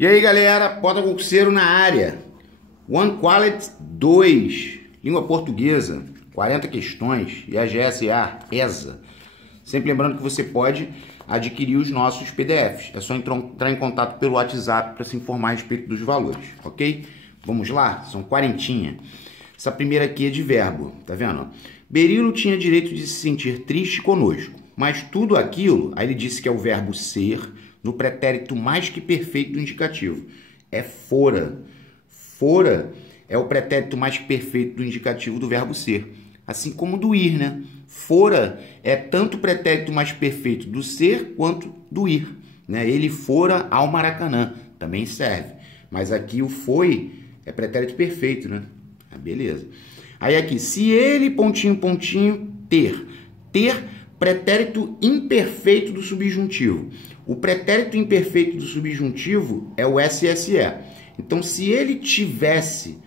E aí, galera, Pota Concurseiro na área. One Quality 2, língua portuguesa, 40 questões, e a GSA, ESA. Sempre lembrando que você pode adquirir os nossos PDFs. É só entrar em contato pelo WhatsApp para se informar a respeito dos valores, ok? Vamos lá? São quarentinha. Essa primeira aqui é de verbo, tá vendo? Berilo tinha direito de se sentir triste conosco, mas tudo aquilo, aí ele disse que é o verbo ser, no pretérito mais que perfeito do indicativo. É fora. Fora é o pretérito mais que perfeito do indicativo do verbo ser. Assim como do ir, né? Fora é tanto o pretérito mais perfeito do ser quanto do ir, né? Ele fora ao Maracanã, também serve. Mas aqui o foi é pretérito perfeito, né? Ah, beleza. Aí aqui, se ele, pontinho, pontinho, ter. Ter, pretérito imperfeito do subjuntivo. O pretérito imperfeito do subjuntivo é o SSE. Então, se ele tivesse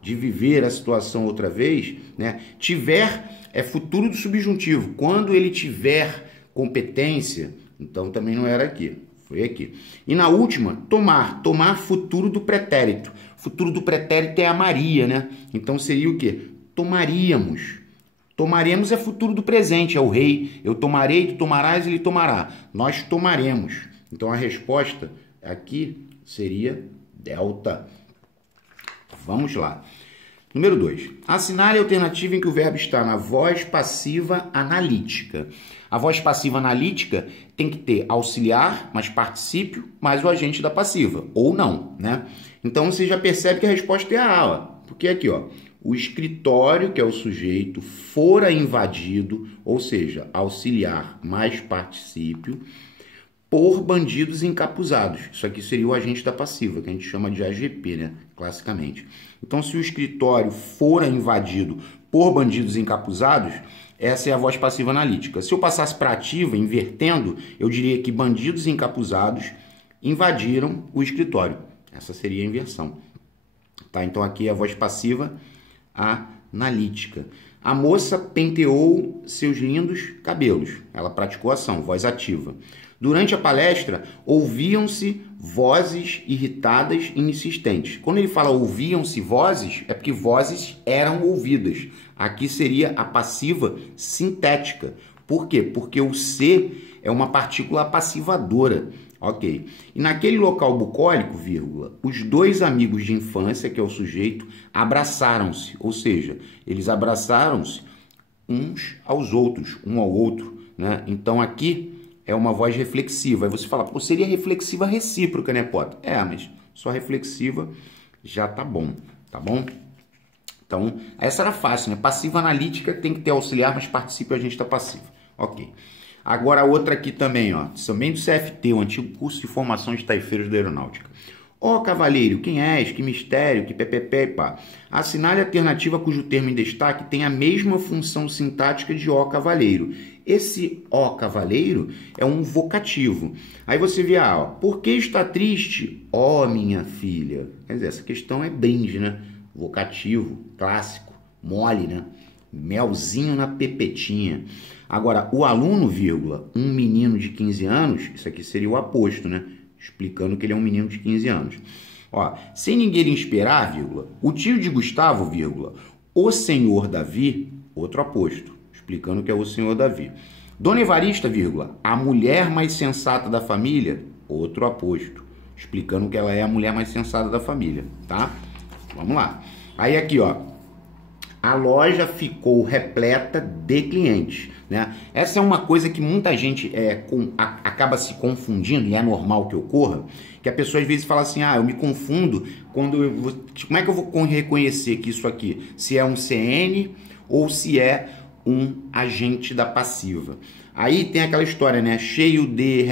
de viver a situação outra vez, né? Tiver é futuro do subjuntivo. Quando ele tiver competência, então também não era aqui. Foi aqui. E na última, tomar. Tomar futuro do pretérito. Futuro do pretérito é a Maria, né? Então seria o quê? Tomaríamos. Tomaremos é futuro do presente, é o rei. Eu tomarei, tu tomarás, ele tomará. Nós tomaremos. Então a resposta aqui seria delta. Vamos lá. Número 2. Assinale a alternativa em que o verbo está na voz passiva analítica. A voz passiva analítica tem que ter auxiliar, mais particípio, mais o agente da passiva. Ou não, né? Então você já percebe que a resposta é a A, ó. Porque aqui, ó. O escritório, que é o sujeito, fora invadido, ou seja, auxiliar mais particípio, por bandidos encapuzados. Isso aqui seria o agente da passiva, que a gente chama de AGP, né? Classicamente. Então, se o escritório fora invadido por bandidos encapuzados, essa é a voz passiva analítica. Se eu passasse para ativa, invertendo, eu diria que bandidos encapuzados invadiram o escritório. Essa seria a inversão. Tá? Então, aqui é a voz passiva analítica. A moça penteou seus lindos cabelos. Ela praticou ação, voz ativa. Durante a palestra, ouviam-se vozes irritadas e insistentes. Quando ele fala ouviam-se vozes, é porque vozes eram ouvidas. Aqui seria a passiva sintética. Por quê? Porque o ser é uma partícula passivadora. Ok. E naquele local bucólico, vírgula, os dois amigos de infância, que é o sujeito, abraçaram-se. Ou seja, eles abraçaram-se uns aos outros, um ao outro, né? Então aqui é uma voz reflexiva. Aí você fala, pô, seria reflexiva recíproca, né, Pota? É, mas só reflexiva já tá bom, tá bom? Então, essa era fácil, né? Passiva analítica tem que ter auxiliar, mas participa a gente da passiva. Ok. Agora a outra aqui também, ó, também do CFT, o antigo curso de formação de taifeiros da aeronáutica. Ó cavaleiro, quem és? Que mistério? Que ppp, pá. Assinale a alternativa cujo termo em destaque tem a mesma função sintática de ó cavaleiro. Esse ó cavaleiro é um vocativo. Aí você vê, ó, por que está triste? Ó minha filha. Quer dizer, essa questão é brinde, né? Vocativo, clássico, mole, né? Melzinho na pepetinha. Agora, o aluno, vírgula, um menino de 15 anos, isso aqui seria o aposto, né? Explicando que ele é um menino de 15 anos. Ó, sem ninguém esperar, vírgula, o tio de Gustavo, vírgula, o senhor Davi, outro aposto, explicando que é o senhor Davi. Dona Evarista, vírgula, a mulher mais sensata da família, outro aposto, explicando que ela é a mulher mais sensata da família, tá? Vamos lá. Aí aqui, ó. A loja ficou repleta de clientes, né? Essa é uma coisa que muita gente acaba se confundindo, e é normal que ocorra, que a pessoa às vezes fala assim, eu me confundo quando como é que eu vou reconhecer que isso aqui, se é um CN ou se é um agente da passiva. Aí tem aquela história, né? Cheio de,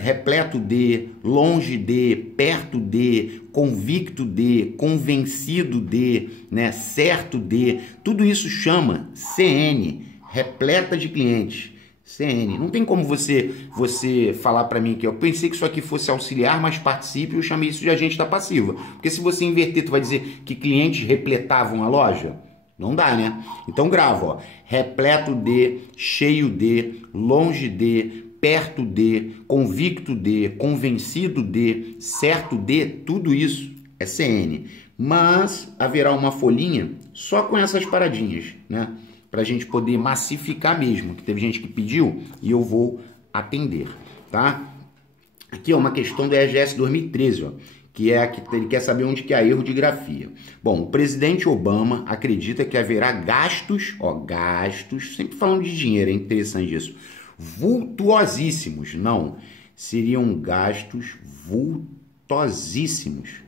repleto de, longe de, perto de, convicto de, convencido de, né? Certo de. Tudo isso chama CN, repleta de clientes. CN. Não tem como você falar para mim que eu pensei que isso aqui fosse auxiliar, mas participe, eu chamei isso de agente da passiva. Porque se você inverter, tu vai dizer que clientes repletavam a loja? Não dá, né? Então grava, ó. Repleto de, cheio de, longe de, perto de, convicto de, convencido de, certo de, tudo isso é CN. Mas haverá uma folhinha só com essas paradinhas, né? Para a gente poder massificar mesmo, que teve gente que pediu e eu vou atender, tá? Aqui é uma questão do EGS 2013, ó, que é que ele quer saber onde que há erro de grafia. Bom, o presidente Obama acredita que haverá gastos, ó, gastos, sempre falando de dinheiro, é interessante isso, vultuosíssimos, não, seriam gastos vultosíssimos.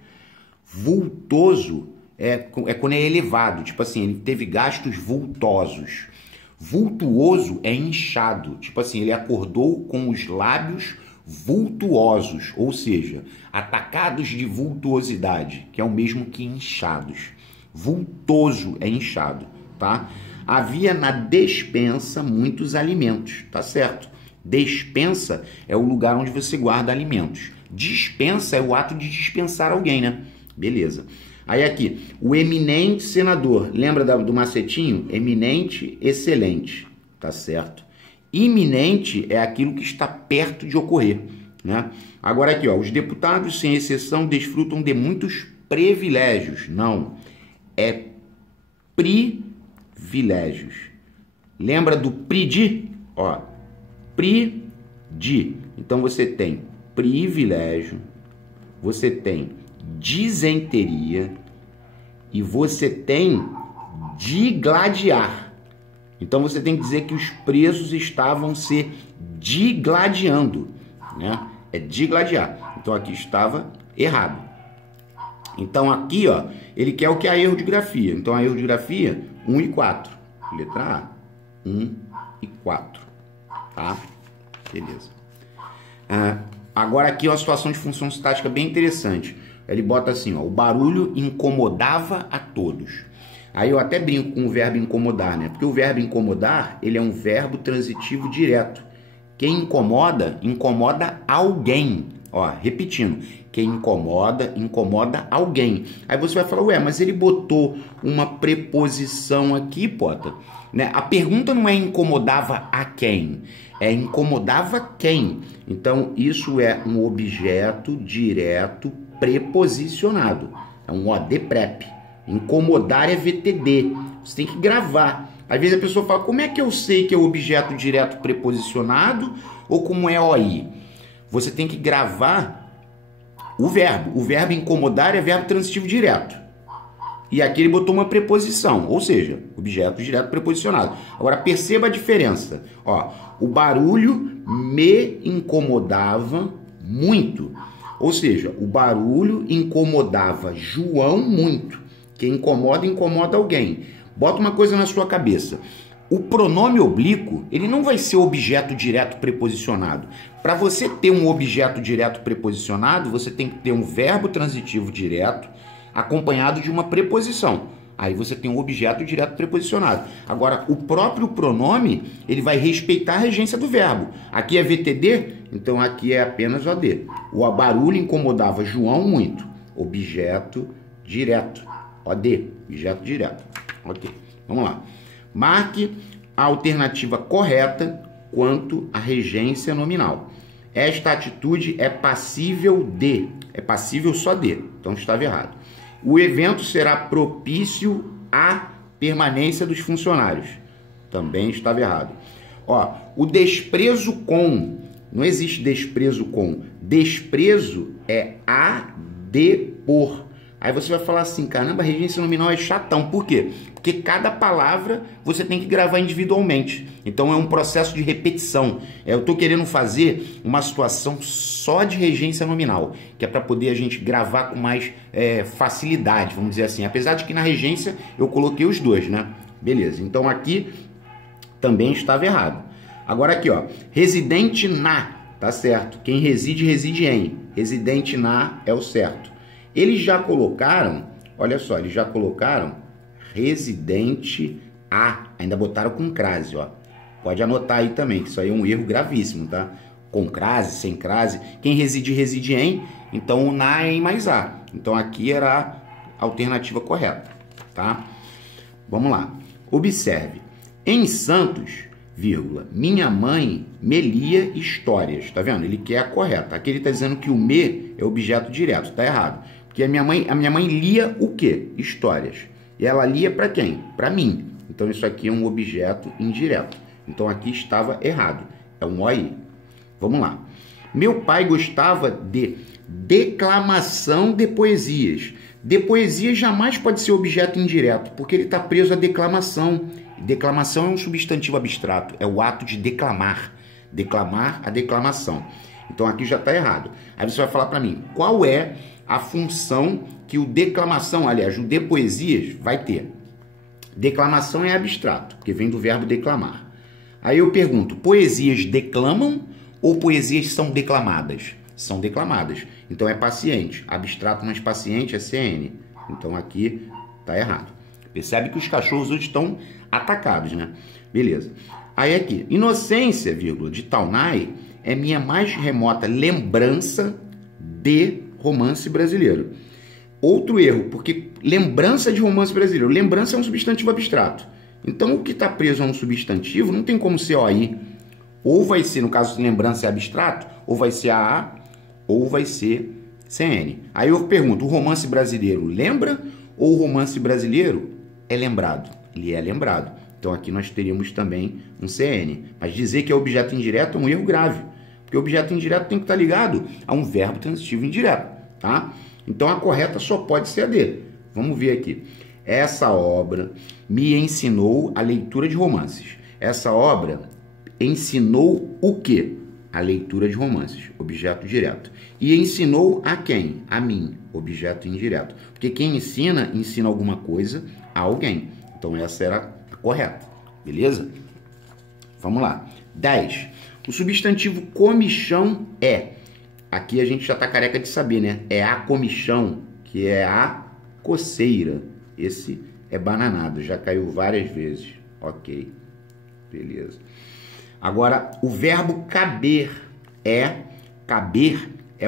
Vultoso é quando é elevado, tipo assim, ele teve gastos vultosos. Vultuoso é inchado, tipo assim, ele acordou com os lábios vultuosos, ou seja, atacados de vultuosidade, que é o mesmo que inchados. Vultoso é inchado, tá? Havia na despensa muitos alimentos, tá certo? Despensa é o lugar onde você guarda alimentos. Dispensa é o ato de dispensar alguém, né? Beleza. Aí aqui, o eminente senador, lembra do macetinho? Eminente, excelente, tá certo? Iminente é aquilo que está perto de ocorrer, né? Agora aqui, ó, os deputados, sem exceção, desfrutam de muitos privilégios. Não, é privilégios. Lembra do pridi? Ó, pridi. Então você tem privilégio, você tem disenteria e você tem digladiar. Então você tem que dizer que os presos estavam se digladiando, né? É digladiar. Então aqui estava errado. Então aqui, ó, ele quer o que é erro de grafia. Então a erro de grafia 1 e 4. Letra A, 1 e 4. Tá? Beleza. Agora aqui é uma situação de função sintática bem interessante. Ele bota assim, ó, o barulho incomodava a todos. Aí eu até brinco com o verbo incomodar, né? Porque o verbo incomodar, ele é um verbo transitivo direto. Quem incomoda, incomoda alguém. Ó, repetindo, quem incomoda, incomoda alguém. Aí você vai falar, ué, mas ele botou uma preposição aqui, Pota, né? A pergunta não é incomodava a quem, é incomodava quem. Então, isso é um objeto direto preposicionado. É um OD prep. Incomodar é VTD. Você tem que gravar. Às vezes a pessoa fala, como é que eu sei que é objeto direto preposicionado ou como é OI? Você tem que gravar o verbo. O verbo incomodar é verbo transitivo direto. E aqui ele botou uma preposição, ou seja, objeto direto preposicionado. Agora perceba a diferença. Ó, o barulho me incomodava muito. Ou seja, o barulho incomodava João muito. Quem incomoda, incomoda alguém. Bota uma coisa na sua cabeça. O pronome oblíquo, ele não vai ser objeto direto preposicionado. Para você ter um objeto direto preposicionado, você tem que ter um verbo transitivo direto acompanhado de uma preposição. Aí você tem um objeto direto preposicionado. Agora, o próprio pronome, ele vai respeitar a regência do verbo. Aqui é VTD, então aqui é apenas OD. O barulho incomodava João muito. Objeto direto. OD, objeto direto. Ok, vamos lá. Marque a alternativa correta quanto à regência nominal. Esta atitude é passível de. É passível só de. Então estava errado. O evento será propício à permanência dos funcionários. Também estava errado. Ó, o desprezo com. Não existe desprezo com. Desprezo é a de por. Aí você vai falar assim, caramba, a regência nominal é chatão. Por quê? Porque cada palavra você tem que gravar individualmente. Então é um processo de repetição. Eu estou querendo fazer uma situação só de regência nominal, que é para poder a gente gravar com mais facilidade, vamos dizer assim. Apesar de que na regência eu coloquei os dois, né? Beleza, então aqui também estava errado. Agora aqui, ó, residente na, tá certo. Quem reside, reside em. Residente na é o certo. Eles já colocaram, olha só, eles já colocaram residente a, ainda botaram com crase, ó. Pode anotar aí também, que isso aí é um erro gravíssimo, tá? Com crase, sem crase. Quem reside, reside em, então o na é em mais a. Então aqui era a alternativa correta, tá? Vamos lá. Observe. Em Santos, vírgula, minha mãe me lia histórias. Tá vendo? Ele quer a correta. Aqui ele está dizendo que o me é objeto direto. Tá errado. Porque a minha mãe lia o quê? Histórias. E ela lia para quem? Para mim. Então isso aqui é um objeto indireto. Então aqui estava errado. É um OI. Vamos lá. Meu pai gostava de declamação de poesias. De poesia jamais pode ser objeto indireto, porque ele está preso à declamação. Declamação é um substantivo abstrato, é o ato de declamar. Declamar a declamação. Então aqui já está errado. Aí você vai falar para mim, qual é a função que o declamação, aliás, o de poesias vai ter? Declamação é abstrato, porque vem do verbo declamar. Aí eu pergunto, poesias declamam ou poesias são declamadas? São declamadas. Então é paciente. Abstrato mais paciente é CN. Então aqui tá errado. Percebe que os cachorros hoje estão atacados, né? Beleza. Aí aqui, inocência, vírgula, de Taunay é minha mais remota lembrança de romance brasileiro. Outro erro, porque lembrança de romance brasileiro. Lembrança é um substantivo abstrato. Então o que está preso a um substantivo não tem como ser OI. Ou vai ser, no caso de lembrança é abstrato, ou vai ser AA, ou vai ser CN. Aí eu pergunto, o romance brasileiro lembra ou o romance brasileiro é lembrado? Ele é lembrado. Então aqui nós teríamos também um CN. Mas dizer que é objeto indireto é um erro grave. Porque o objeto indireto tem que estar ligado a um verbo transitivo indireto. Tá? Então a correta só pode ser a D. Vamos ver aqui. Essa obra me ensinou a leitura de romances. Essa obra ensinou o quê? A leitura de romances, objeto direto. E ensinou a quem? A mim, objeto indireto. Porque quem ensina, ensina alguma coisa a alguém. Então essa era a correta, beleza? Vamos lá. 10. O substantivo comichão é. Aqui a gente já está careca de saber, né? É a comichão, que é a coceira. Esse é bananado, já caiu várias vezes. Ok, beleza. Agora, o verbo caber é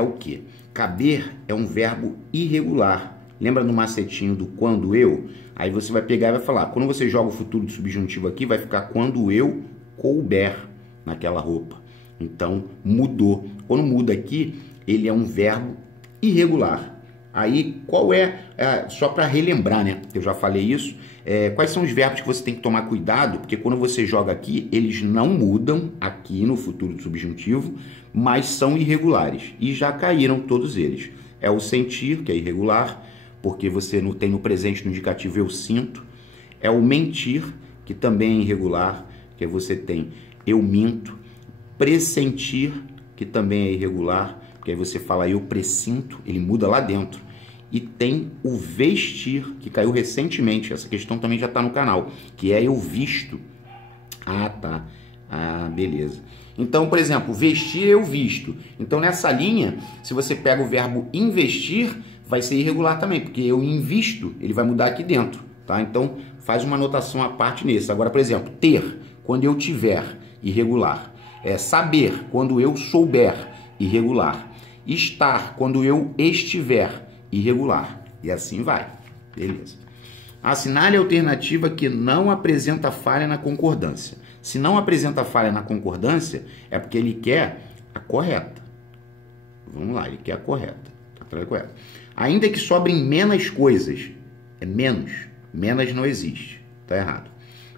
o quê? Caber é um verbo irregular. Lembra no macetinho do quando eu? Aí você vai pegar e vai falar, quando você joga o futuro do subjuntivo aqui, vai ficar quando eu couber naquela roupa. Então, mudou. Quando muda aqui, ele é um verbo irregular. Aí, qual só para relembrar, né? Eu já falei isso. Quais são os verbos que você tem que tomar cuidado? Porque quando você joga aqui, eles não mudam aqui no futuro do subjuntivo, mas são irregulares. E já caíram todos eles. É o sentir, que é irregular, porque você não tem no presente no indicativo eu sinto. É o mentir, que também é irregular, que você tem eu minto. Pressentir, que também é irregular, porque aí você fala eu presinto, ele muda lá dentro. E tem o vestir, que caiu recentemente, essa questão também já está no canal, que é eu visto. Ah, tá. Ah, beleza. Então, por exemplo, vestir eu visto. Então, nessa linha, se você pega o verbo investir, vai ser irregular também, porque eu invisto, ele vai mudar aqui dentro, tá? Então, faz uma anotação à parte nisso. Agora, por exemplo, ter, quando eu tiver, irregular. Saber, quando eu souber, irregular. Estar, quando eu estiver, irregular. E assim vai. Beleza. Assinale a alternativa que não apresenta falha na concordância. Se não apresenta falha na concordância, é porque ele quer a correta. Vamos lá, ele quer a correta. Tá correta. Ainda que sobrem menos coisas, é menos. Menos não existe. Tá errado.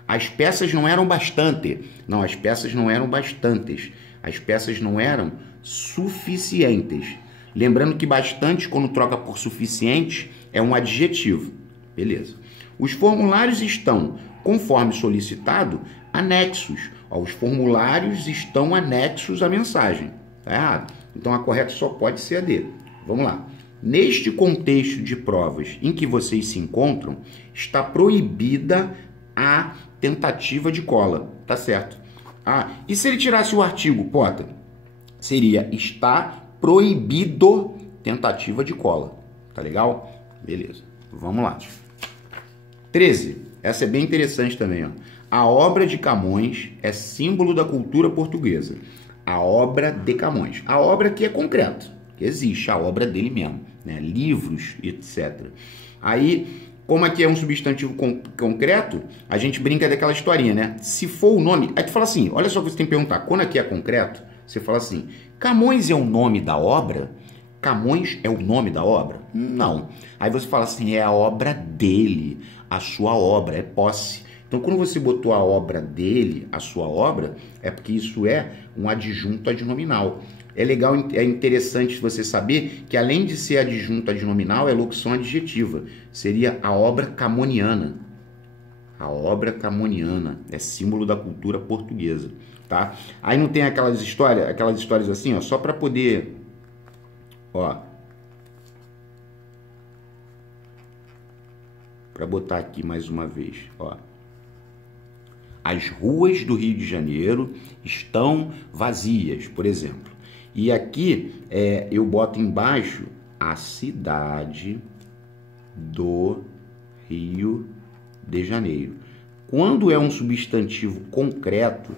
As peças não eram bastante. Não, as peças não eram bastantes. As peças não eram suficientes. Lembrando que bastante, quando troca por suficiente, é um adjetivo. Beleza. Os formulários estão, conforme solicitado, anexos. Os formulários estão anexos à mensagem. Tá errado. Então a correta só pode ser a D. Vamos lá. Neste contexto de provas em que vocês se encontram, está proibida a tentativa de cola. Tá certo. E se ele tirasse o artigo, Potter? Seria está proibido tentativa de cola. Tá legal? Beleza. Vamos lá. 13. Essa é bem interessante também. Ó. A obra de Camões é símbolo da cultura portuguesa. A obra de Camões. A obra que é concreta, que existe, a obra dele mesmo. Né? Livros, etc. Aí, Como aqui é um substantivo concreto, a gente brinca daquela historinha, né? Se for o nome... Aí tu fala assim, olha só o que você tem que perguntar. Quando aqui é concreto, você fala assim, Camões é o nome da obra? Camões é o nome da obra? Não. Aí você fala assim, é a obra dele, a sua obra, é posse. Então, quando você botou a obra dele, a sua obra, é porque isso é um adjunto adnominal. É legal, é interessante você saber que, além de ser adjunto adnominal, é locução adjetiva. Seria a obra camoniana. A obra camoniana é símbolo da cultura portuguesa, tá? Aí não tem aquelas histórias assim, ó, só para poder, ó, para botar aqui mais uma vez, ó. As ruas do Rio de Janeiro estão vazias, por exemplo. E aqui eu boto embaixo a cidade do Rio de Janeiro. Quando é um substantivo concreto,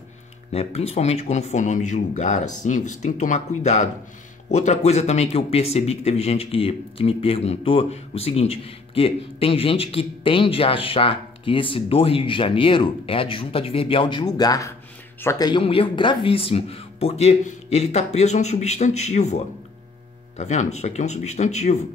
né, principalmente quando for nome de lugar, assim, você tem que tomar cuidado. Outra coisa também que eu percebi, que teve gente que me perguntou, o seguinte, porque tem gente que tende a achar que esse do Rio de Janeiro é adjunto adverbial de lugar. Só que aí é um erro gravíssimo, porque ele está preso a um substantivo, ó. Tá vendo? Isso aqui é um substantivo.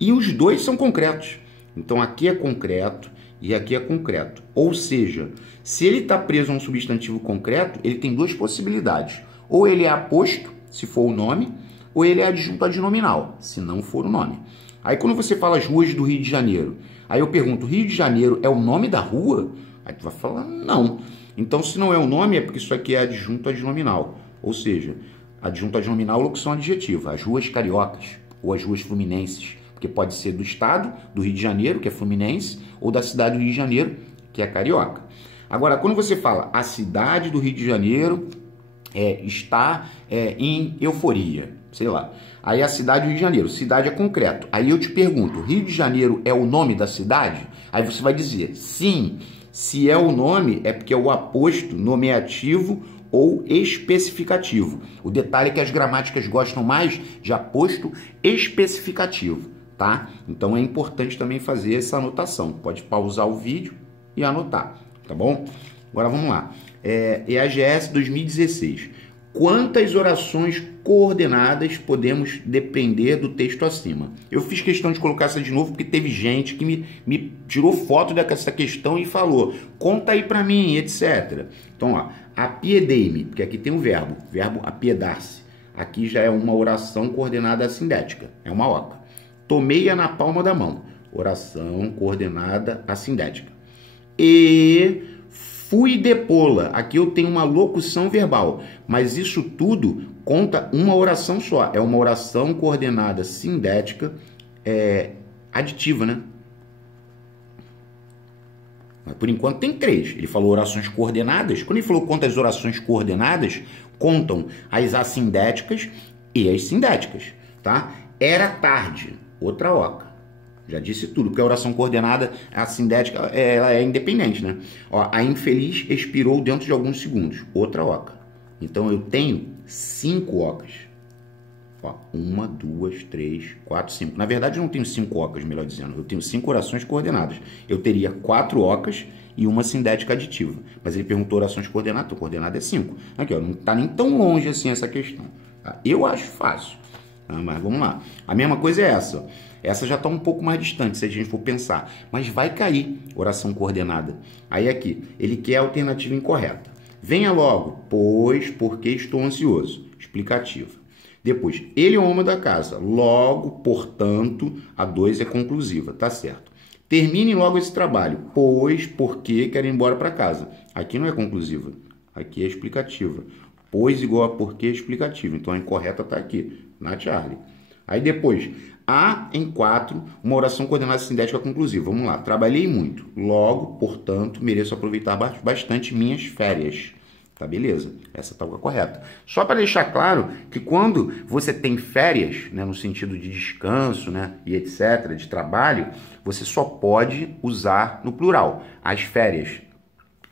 E os dois são concretos. Então aqui é concreto e aqui é concreto. Ou seja, se ele está preso a um substantivo concreto, ele tem duas possibilidades. Ou ele é aposto, se for o nome, ou ele é adjunto adnominal, se não for o nome. Aí quando você fala as ruas do Rio de Janeiro, aí eu pergunto, Rio de Janeiro é o nome da rua? Aí tu vai falar, não. Então, se não é o nome, é porque isso aqui é adjunto adnominal. Ou seja, adjunto adnominal, locução adjetiva. As ruas cariocas ou as ruas fluminenses. Porque pode ser do estado do Rio de Janeiro, que é fluminense, ou da cidade do Rio de Janeiro, que é carioca. Agora, quando você fala a cidade do Rio de Janeiro está em euforia, sei lá. Aí a cidade do Rio de Janeiro, cidade é concreto. Aí eu te pergunto, Rio de Janeiro é o nome da cidade? Aí você vai dizer, sim. Se é o nome, é porque é o aposto nomeativo ou especificativo. O detalhe é que as gramáticas gostam mais de aposto especificativo, tá? Então é importante também fazer essa anotação. Pode pausar o vídeo e anotar, tá bom? Agora vamos lá. EAGS 2016. Quantas orações coordenadas podemos depender do texto acima? Eu fiz questão de colocar essa de novo porque teve gente que me tirou foto dessa questão e falou, conta aí para mim, etc. Então, ó, apiedei-me, porque aqui tem o verbo apiedar-se. Aqui já é uma oração coordenada assindética, é uma oca. Tomei-a na palma da mão, oração coordenada assindética. E fui depô-la. Aqui eu tenho uma locução verbal, mas isso tudo conta uma oração só. É uma oração coordenada sindética aditiva, né? Mas por enquanto tem 3. Ele falou orações coordenadas. Quando ele falou quantas orações coordenadas, contam as assindéticas e as sindéticas, tá? Era tarde, outra oca. Já disse tudo, porque a oração coordenada, a sindética, ela é independente, né? Ó, a infeliz expirou dentro de alguns segundos. Outra oca. Então, eu tenho 5 ocas. Ó, 1, 2, 3, 4, 5. Na verdade, eu não tenho 5 ocas, melhor dizendo. Eu tenho 5 orações coordenadas. Eu teria 4 ocas e uma sindética aditiva. Mas ele perguntou orações coordenadas. Então, coordenada é 5. Aqui, ó, não está nem tão longe assim essa questão. Tá? Eu acho fácil. Tá? Mas vamos lá. A mesma coisa é essa, ó. Essa já está um pouco mais distante, se a gente for pensar. Mas vai cair oração coordenada. Aí aqui, ele quer a alternativa incorreta. Venha logo, pois, porque estou ansioso. Explicativa. Depois, ele é o homem da casa. Logo, portanto, a 2 é conclusiva. Tá certo. Termine logo esse trabalho, pois, porque quero ir embora para casa. Aqui não é conclusiva. Aqui é explicativa. Pois igual a porque é explicativa. Então, a incorreta está aqui, na Charlie. Aí depois, há em 4 uma oração coordenada sindética conclusiva. Vamos lá. Trabalhei muito. Logo, portanto, mereço aproveitar bastante minhas férias. Tá, beleza. Essa tá a correta. Só para deixar claro que quando você tem férias, né, no sentido de descanso, né, e etc., de trabalho, você só pode usar no plural. As férias.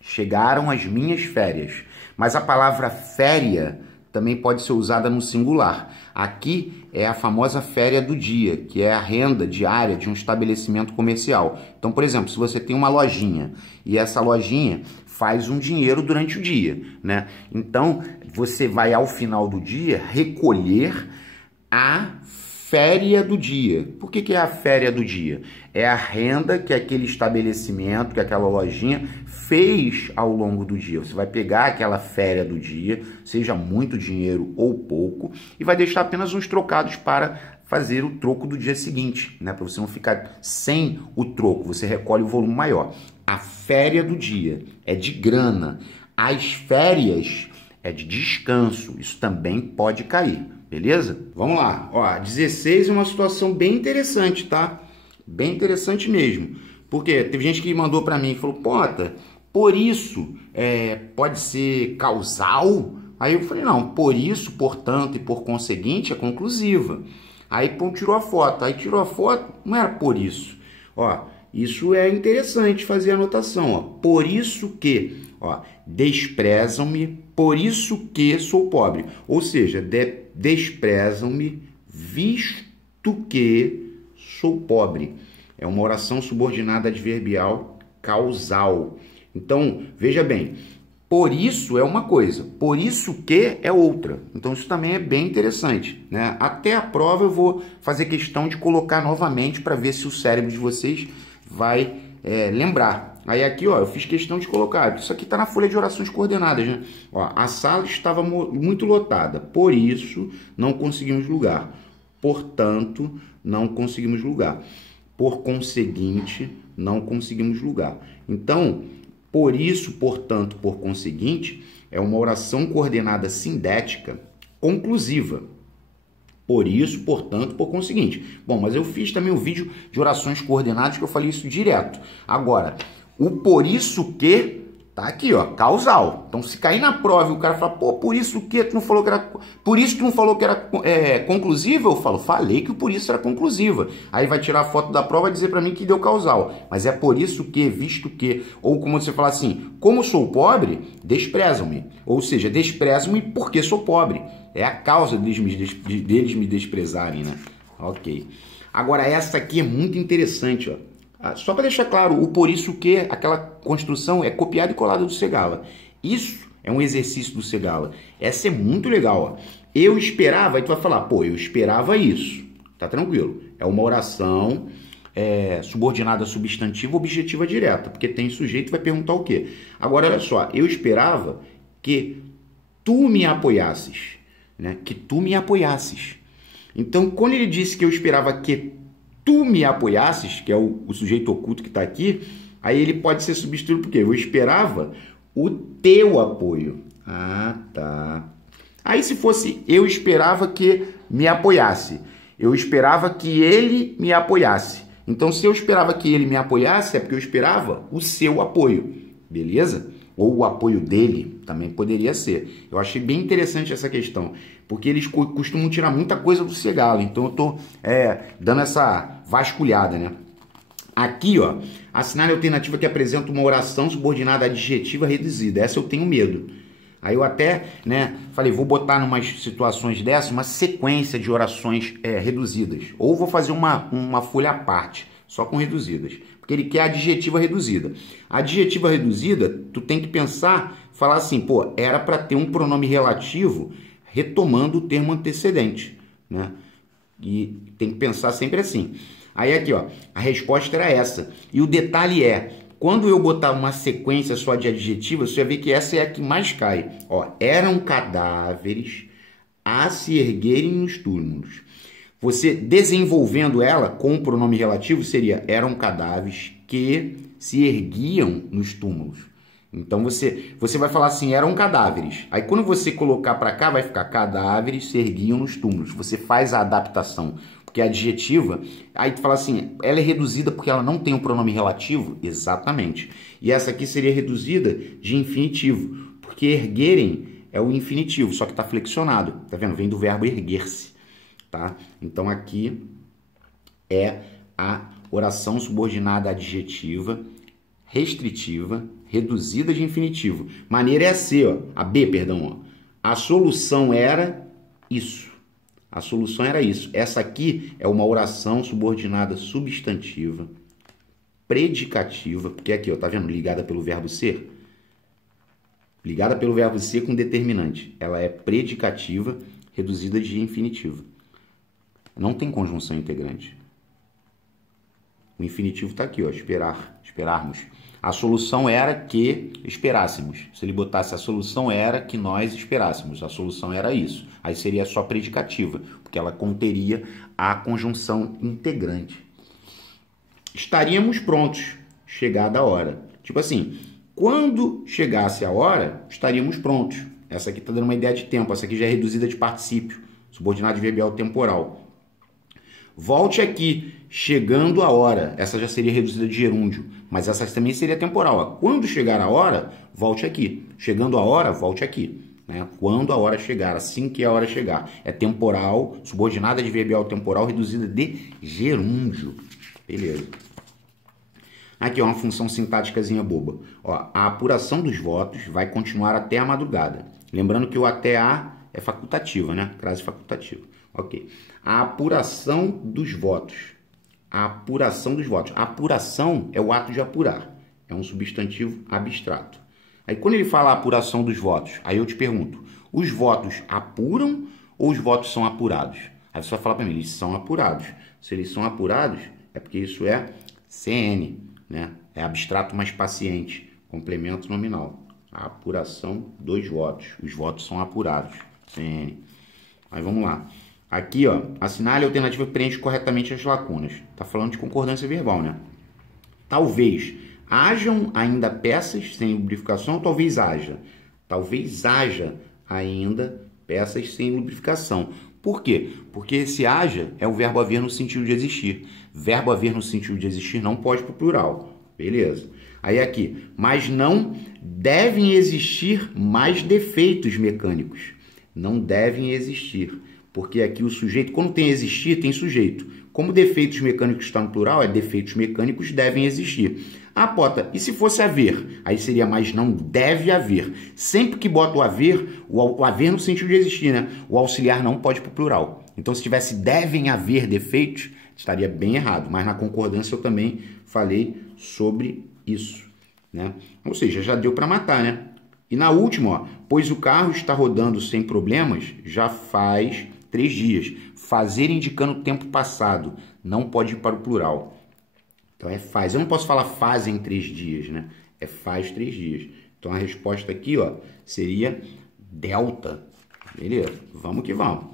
Chegaram as minhas férias. Mas a palavra féria também pode ser usada no singular. Aqui é a famosa féria do dia, que é a renda diária de um estabelecimento comercial. Então, por exemplo, se você tem uma lojinha e essa lojinha faz um dinheiro durante o dia, né? Então, você vai ao final do dia recolher a féria do dia. Por que é a féria do dia? É a renda que aquele estabelecimento, que aquela lojinha fez ao longo do dia. Você vai pegar aquela féria do dia, seja muito dinheiro ou pouco, e vai deixar apenas uns trocados para fazer o troco do dia seguinte, né? Para você não ficar sem o troco, você recolhe o volume maior. A féria do dia é de grana. As férias é de descanso. Isso também pode cair, beleza? Vamos lá. Ó, 16 é uma situação bem interessante, tá? Bem interessante mesmo. Porque teve gente que mandou para mim e falou, Pota, por isso pode ser causal? Aí eu falei, não, por isso, portanto e por conseguinte é conclusiva. Aí pô, tirou a foto. Aí tirou a foto, não era por isso. Ó, isso é interessante fazer a anotação, ó. Por isso que, ó, desprezam-me, por isso que sou pobre. Ou seja, desprezam-me visto que sou pobre. É uma oração subordinada adverbial causal. Então, veja bem, por isso é uma coisa, por isso que é outra. Então, isso também é bem interessante, né? Até a prova eu vou fazer questão de colocar novamente para ver se o cérebro de vocês vai lembrar. Aí aqui, ó, eu fiz questão de colocar. Isso aqui está na folha de orações coordenadas, né? Ó, a sala estava muito lotada, por isso não conseguimos lugar. Portanto, não conseguimos lugar. Por conseguinte, não conseguimos lugar. Então, por isso, portanto, por conseguinte, é uma oração coordenada sindética conclusiva. Por isso, portanto, por conseguinte. Bom, mas eu fiz também um vídeo de orações coordenadas que eu falei isso direto. Agora, o por isso que tá aqui, ó, causal. Então, se cair na prova e o cara falar, pô, por isso que tu não falou que era, por isso tu não falou que era conclusiva, eu falo, falei que o por isso era conclusiva. Aí vai tirar a foto da prova e dizer para mim que deu causal. Mas é por isso que, visto que, ou como você fala assim, como sou pobre, desprezam-me. Ou seja, desprezam-me porque sou pobre. É a causa deles me desprezarem, né? Ok. Agora, essa aqui é muito interessante, ó. Só para deixar claro, o por isso que, aquela construção é copiada e colada do Segala. Isso é um exercício do Segala. Essa é muito legal, ó. Eu esperava, aí tu vai falar, pô, eu esperava isso. Tá tranquilo. É uma oração subordinada substantiva objetiva direta, porque tem sujeito, vai perguntar o quê? Agora, olha só, eu esperava que tu me apoiasses, né? Que tu me apoiasses. Então, quando ele disse que eu esperava que tu me apoiasses, que é o sujeito oculto que está aqui, aí ele pode ser substituído por quê? Eu esperava o teu apoio. Ah, tá. Aí se fosse eu esperava que me apoiasse, eu esperava que ele me apoiasse. Então, se eu esperava que ele me apoiasse, é porque eu esperava o seu apoio, beleza? Ou o apoio dele, também poderia ser. Eu achei bem interessante essa questão, porque eles costumam tirar muita coisa do Segala, então eu estou dando essa vasculhada, né? Aqui, ó, assinale a alternativa que apresenta uma oração subordinada adjetiva reduzida. Essa eu tenho medo. Aí eu até, né, falei, vou botar numas situações dessas uma sequência de orações reduzidas. Ou vou fazer uma folha à parte, só com reduzidas. Porque ele quer a adjetiva reduzida. A adjetiva reduzida, tu tem que pensar, falar assim, pô, era para ter um pronome relativo retomando o termo antecedente, né? E tem que pensar sempre assim. Aí aqui, ó, a resposta era essa. E o detalhe é, quando eu botar uma sequência só de adjetivos, você vai ver que essa é a que mais cai. Ó, eram cadáveres a se erguerem nos túmulos. Você desenvolvendo ela com o pronome relativo seria eram cadáveres que se erguiam nos túmulos. Então você vai falar assim, eram cadáveres. Aí quando você colocar para cá vai ficar cadáveres se erguiam nos túmulos. Você faz a adaptação, porque a adjetiva, aí tu fala assim, ela é reduzida porque ela não tem um pronome relativo? Exatamente. E essa aqui seria reduzida de infinitivo, porque erguerem é o infinitivo, só que está flexionado. Tá vendo? Vem do verbo erguer-se. Tá? Então aqui é a oração subordinada adjetiva, restritiva, reduzida de infinitivo. Maneira é a C, ó, a B, perdão, ó. A solução era isso. A solução era isso. Essa aqui é uma oração subordinada substantiva, predicativa, porque aqui, ó, tá vendo? Ligada pelo verbo ser. Ligada pelo verbo ser com determinante. Ela é predicativa, reduzida de infinitiva. Não tem conjunção integrante. O infinitivo está aqui, ó, esperar, esperarmos. A solução era que esperássemos. Se ele botasse a solução era que nós esperássemos. A solução era isso. Aí seria só predicativa, porque ela conteria a conjunção integrante. Estaríamos prontos, chegada a hora. Tipo assim, quando chegasse a hora, estaríamos prontos. Essa aqui está dando uma ideia de tempo. Essa aqui já é adverbal de particípio, subordinado adverbial temporal. Volte aqui, chegando a hora. Essa já seria reduzida de gerúndio, mas essa também seria temporal. Ó. Quando chegar a hora, volte aqui. Chegando a hora, volte aqui. Né? Quando a hora chegar, assim que a hora chegar. É temporal, subordinada adverbial temporal, reduzida de gerúndio. Beleza. Aqui, ó, uma função sintáticazinha boba. Ó, a apuração dos votos vai continuar até a madrugada. Lembrando que o até a é facultativa, né? Crase facultativa. Ok. A apuração dos votos. A apuração dos votos. A apuração é o ato de apurar. É um substantivo abstrato. Aí quando ele fala apuração dos votos, aí eu te pergunto, os votos apuram ou os votos são apurados? Aí você vai falar para mim, eles são apurados. Se eles são apurados, é porque isso é CN, né? É abstrato mais paciente, complemento nominal. A apuração dos votos. Os votos são apurados. CN. Aí vamos lá. Aqui, ó, assinale a alternativa que preenche corretamente as lacunas. Tá falando de concordância verbal, né? Talvez hajam ainda peças sem lubrificação, ou talvez haja. Talvez haja ainda peças sem lubrificação. Por quê? Porque esse haja é o verbo haver no sentido de existir. Verbo haver no sentido de existir não pode para o plural. Beleza. Aí aqui, mas não devem existir mais defeitos mecânicos. Não devem existir. Porque aqui o sujeito, quando tem existir, tem sujeito. Como defeitos mecânicos está no plural, é defeitos mecânicos devem existir. Ah, Pota, e se fosse haver? Aí seria mais não deve haver. Sempre que bota o haver no sentido de existir, né? O auxiliar não pode ir para o plural. Então, se tivesse devem haver defeitos, estaria bem errado. Mas na concordância eu também falei sobre isso, né? Ou seja, já deu para matar, né? E na última, ó, pois o carro está rodando sem problemas, já faz 3 dias. Fazer indicando tempo passado. Não pode ir para o plural. Então é faz. Eu não posso falar fazem 3 dias, né? É faz 3 dias. Então a resposta aqui, ó, seria delta. Beleza? Vamos que vamos.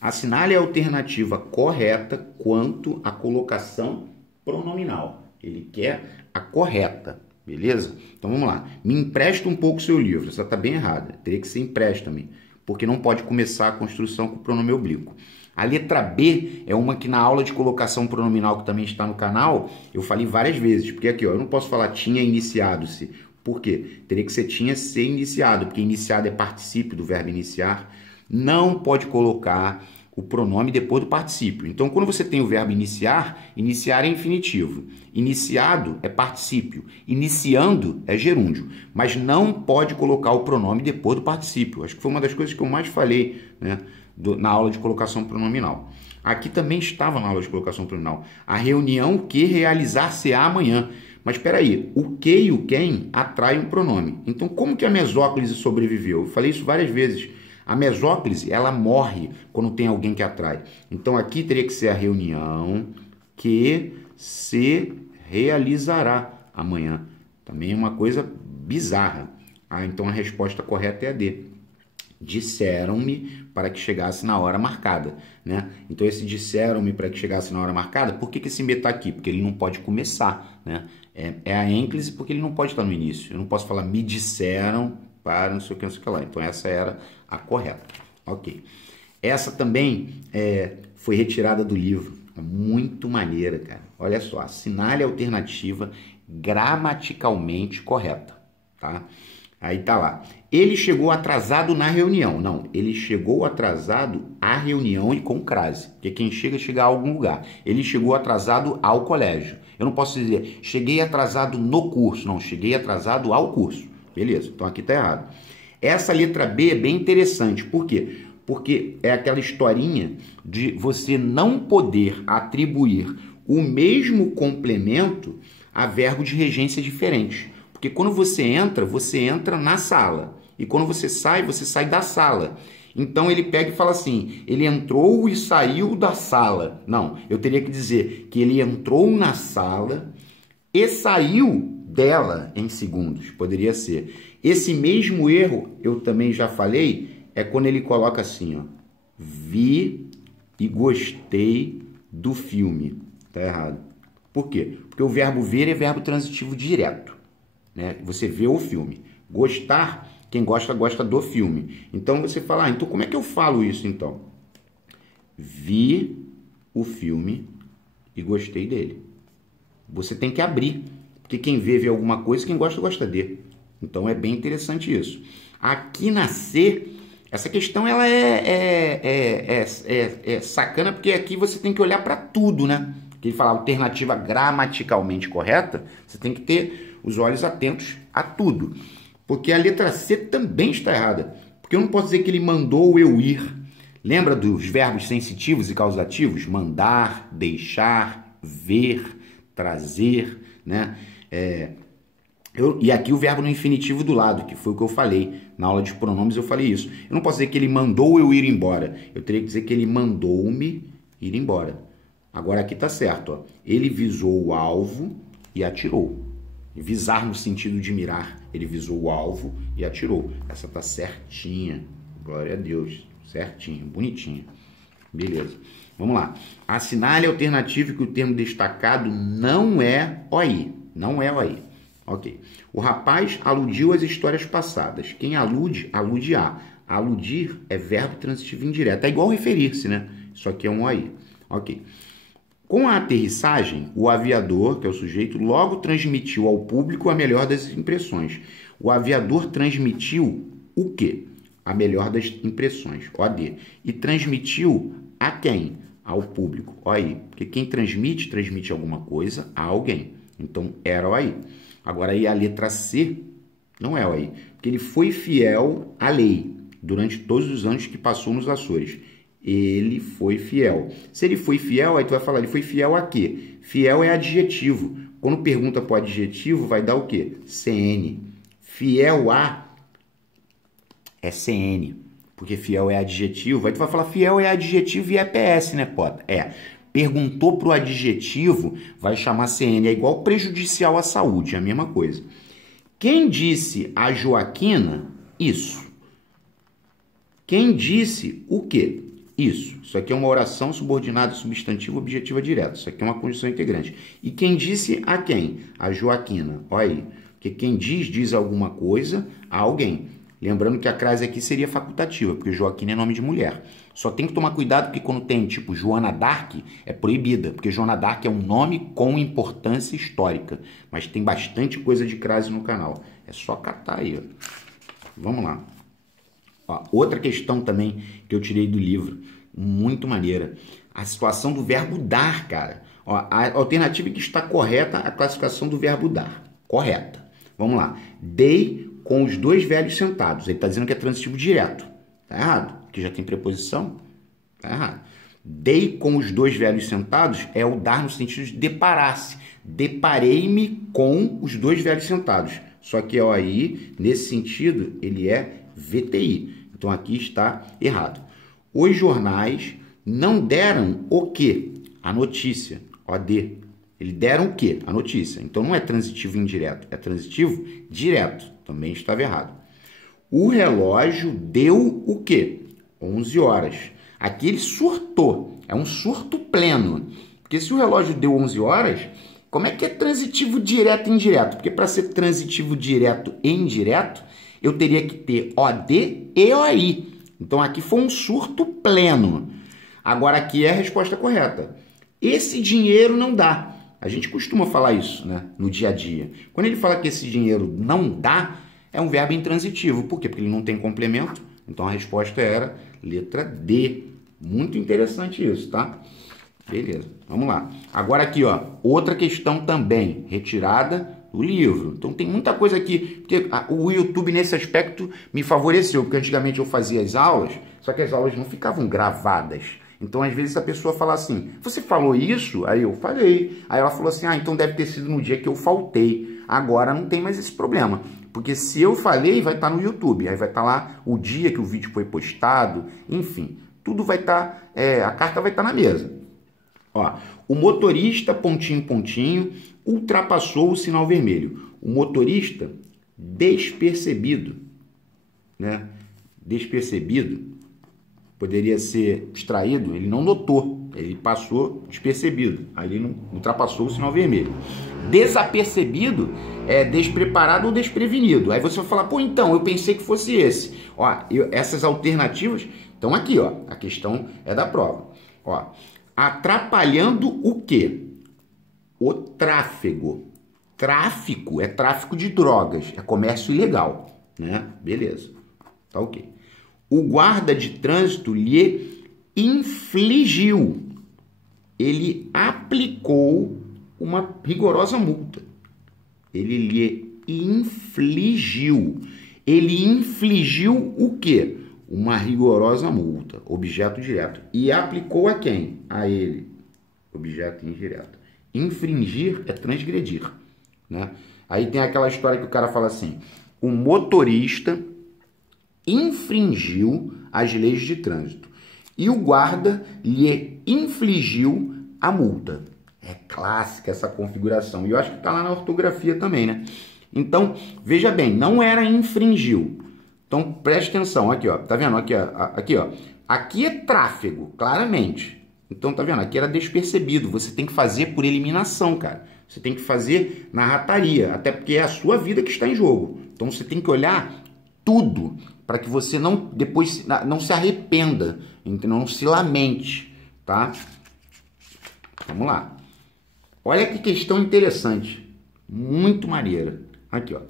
Assinale a alternativa correta quanto à colocação pronominal. Ele quer a correta. Beleza? Então vamos lá. Me empresta um pouco o seu livro. Essa está bem errada. Teria que ser empresta-me. Porque não pode começar a construção com o pronome oblíquo. A letra B é uma que na aula de colocação pronominal que também está no canal, eu falei várias vezes. Porque aqui, ó, eu não posso falar tinha iniciado-se. Por quê? Teria que ser tinha ser iniciado, porque iniciado é particípio do verbo iniciar. Não pode colocar o pronome depois do particípio. Então, quando você tem o verbo iniciar, iniciar é infinitivo. Iniciado é particípio. Iniciando é gerúndio. Mas não pode colocar o pronome depois do particípio. Acho que foi uma das coisas que eu mais falei, né, na aula de colocação pronominal. Aqui também estava na aula de colocação pronominal. A reunião que realizar-se-á amanhã. Mas espera aí, o que e o quem atraem um pronome. Então, como que a mesóclise sobreviveu? Eu falei isso várias vezes. A mesóclise, ela morre quando tem alguém que atrai. Então, aqui teria que ser a reunião que se realizará amanhã. Também é uma coisa bizarra. Ah, então, a resposta correta é a D. Disseram-me para que chegasse na hora marcada, né? Então, esse disseram-me para que chegasse na hora marcada, por que esse me está aqui? Porque ele não pode começar, né? É a ênclise porque ele não pode estar no início. Eu não posso falar me disseram para não sei o que, não sei o que lá. Então, essa era a correta. Ok. Essa também foi retirada do livro. É muito maneira, cara. Olha só. Assinale a alternativa gramaticalmente correta, tá? Aí tá lá. Ele chegou atrasado na reunião. Não, ele chegou atrasado à reunião e com crase. Porque quem chega a algum lugar. Ele chegou atrasado ao colégio. Eu não posso dizer, cheguei atrasado no curso. Não, cheguei atrasado ao curso. Beleza, então aqui tá errado. Essa letra B é bem interessante. Por quê? Porque é aquela historinha de você não poder atribuir o mesmo complemento a verbo de regência diferentes. Porque quando você entra na sala. E quando você sai da sala. Então ele pega e fala assim, ele entrou e saiu da sala. Não, eu teria que dizer que ele entrou na sala e saiu dela em segundos. Poderia ser. Esse mesmo erro, eu também já falei, é quando ele coloca assim, ó, vi e gostei do filme. Tá errado. Por quê? Porque o verbo ver é verbo transitivo direto, né? Você vê o filme. Gostar, quem gosta, gosta do filme. Então você fala, então como é que eu falo isso então? Vi o filme e gostei dele. Você tem que abrir, porque quem vê alguma coisa, quem gosta, gosta de. Então é bem interessante isso. Aqui na C, essa questão ela é sacana, porque aqui você tem que olhar para tudo, né? Que ele fala alternativa gramaticalmente correta, você tem que ter os olhos atentos a tudo. Porque a letra C também está errada. Porque eu não posso dizer que ele mandou eu ir. Lembra dos verbos sensitivos e causativos? Mandar, deixar, ver, trazer, né? E aqui o verbo no infinitivo do lado, que foi o que eu falei. Na aula de pronomes eu falei isso. Eu não posso dizer que ele mandou eu ir embora. Eu teria que dizer que ele mandou-me ir embora. Agora aqui tá certo, ó. Ele visou o alvo e atirou. Visar no sentido de mirar. Ele visou o alvo e atirou. Essa tá certinha. Glória a Deus. Certinho, bonitinho. Beleza. Vamos lá. Assinale a alternativa que o termo destacado não é OI. Não é OI. Ok. O rapaz aludiu às histórias passadas. Quem alude, alude a. Aludir é verbo transitivo indireto. É igual referir-se, né? Isso aqui é um OI. Ok. Com a aterrissagem, o aviador, que é o sujeito, logo transmitiu ao público a melhor das impressões. O aviador transmitiu o quê? A melhor das impressões, OD. E transmitiu a quem? Ao público, OI. Porque quem transmite, transmite alguma coisa a alguém. Então, era OI. Agora, aí a letra C não é OI. Porque ele foi fiel à lei durante todos os anos que passou nos Açores. Ele foi fiel. Se ele foi fiel, aí tu vai falar, ele foi fiel a quê? Fiel é adjetivo. Quando pergunta para o adjetivo, vai dar o quê? CN. Fiel a é CN. Porque fiel é adjetivo. Aí tu vai falar, fiel é adjetivo e é PS, né, Pota? Perguntou para o adjetivo, vai chamar CN. É igual prejudicial à saúde, é a mesma coisa. Quem disse a Joaquina isso? Quem disse o quê? Isso aqui é uma oração subordinada substantivo objetiva direta. Isso aqui é uma conjunção integrante. E quem disse a quem? A Joaquina. Olha aí. Porque quem diz alguma coisa a alguém. Lembrando que a crase aqui seria facultativa, porque Joaquina é nome de mulher. Só tem que tomar cuidado porque quando tem tipo Joana d'Arc, é proibida. Porque Joana d'Arc é um nome com importância histórica. Mas tem bastante coisa de crase no canal. É só catar aí. Ó. Vamos lá. Ó, outra questão também que eu tirei do livro, muito maneira, a situação do verbo dar, cara. Ó, a alternativa que está correta, a classificação do verbo dar, correta. Vamos lá. Dei com os dois velhos sentados. Ele está dizendo que é transitivo direto. Tá errado, porque já tem preposição. Tá errado. Dei com os dois velhos sentados é o dar no sentido de deparar-se. Deparei-me com os dois velhos sentados. Só que ó, aí, nesse sentido, ele é VTI. Então, aqui está errado. Os jornais não deram o quê? A notícia. OD. Eles deram o quê? A notícia. Então, não é transitivo indireto. É transitivo direto. Também estava errado. O relógio deu o quê? 11 horas. Aqui ele surtou. É um surto pleno. Porque se o relógio deu 11 horas, como é que é transitivo direto e indireto? Porque para ser transitivo direto e indireto, eu teria que ter OD e OI. Então, aqui foi um surto pleno. Agora, aqui é a resposta correta. Esse dinheiro não dá. A gente costuma falar isso, né, no dia a dia. Quando ele fala que esse dinheiro não dá, é um verbo intransitivo. Por quê? Porque ele não tem complemento. Então, a resposta era letra D. Muito interessante isso, tá? Beleza, vamos lá. Agora aqui, ó, outra questão também retirada do livro. Então tem muita coisa aqui, porque o YouTube nesse aspecto me favoreceu, porque antigamente eu fazia as aulas, só que as aulas não ficavam gravadas. Então às vezes a pessoa fala assim, você falou isso? Aí eu falei. Aí ela falou assim, então deve ter sido no dia que eu faltei. Agora não tem mais esse problema, porque se eu falei, vai estar no YouTube, aí vai estar lá o dia que o vídeo foi postado, enfim, tudo vai estar, a carta vai estar na mesa. Ó, o motorista, pontinho, pontinho, ultrapassou o sinal vermelho. O motorista, despercebido, né? Despercebido, poderia ser distraído, ele não notou, ele passou despercebido, aí ele não ultrapassou o sinal vermelho. Desapercebido é despreparado ou desprevenido. Aí você vai falar, pô, então, eu pensei que fosse esse. Ó, essas alternativas estão aqui, ó, a questão é da prova. Ó, atrapalhando o quê? O tráfego. Tráfico é tráfico de drogas, é comércio ilegal, né? Beleza, tá ok. O guarda de trânsito lhe infligiu, ele aplicou uma rigorosa multa. Ele lhe infligiu. Ele infligiu o quê? Uma rigorosa multa, objeto direto. E aplicou a quem? A ele, objeto indireto. Infringir é transgredir, né? Aí tem aquela história que o cara fala assim, o motorista infringiu as leis de trânsito e o guarda lhe infligiu a multa. É clássica essa configuração. E eu acho que está lá na ortografia também, né? Então, veja bem, não era infringiu. Então, preste atenção. Aqui, ó. Tá vendo? Aqui, ó. Aqui, ó. Aqui é tráfego, claramente. Então, tá vendo? Aqui era despercebido. Você tem que fazer por eliminação, cara. Você tem que fazer na rataria. Até porque é a sua vida que está em jogo. Então, você tem que olhar tudo para que você não depois não se arrependa, não se lamente, tá? Vamos lá. Olha que questão interessante, muito maneira. Aqui, ó.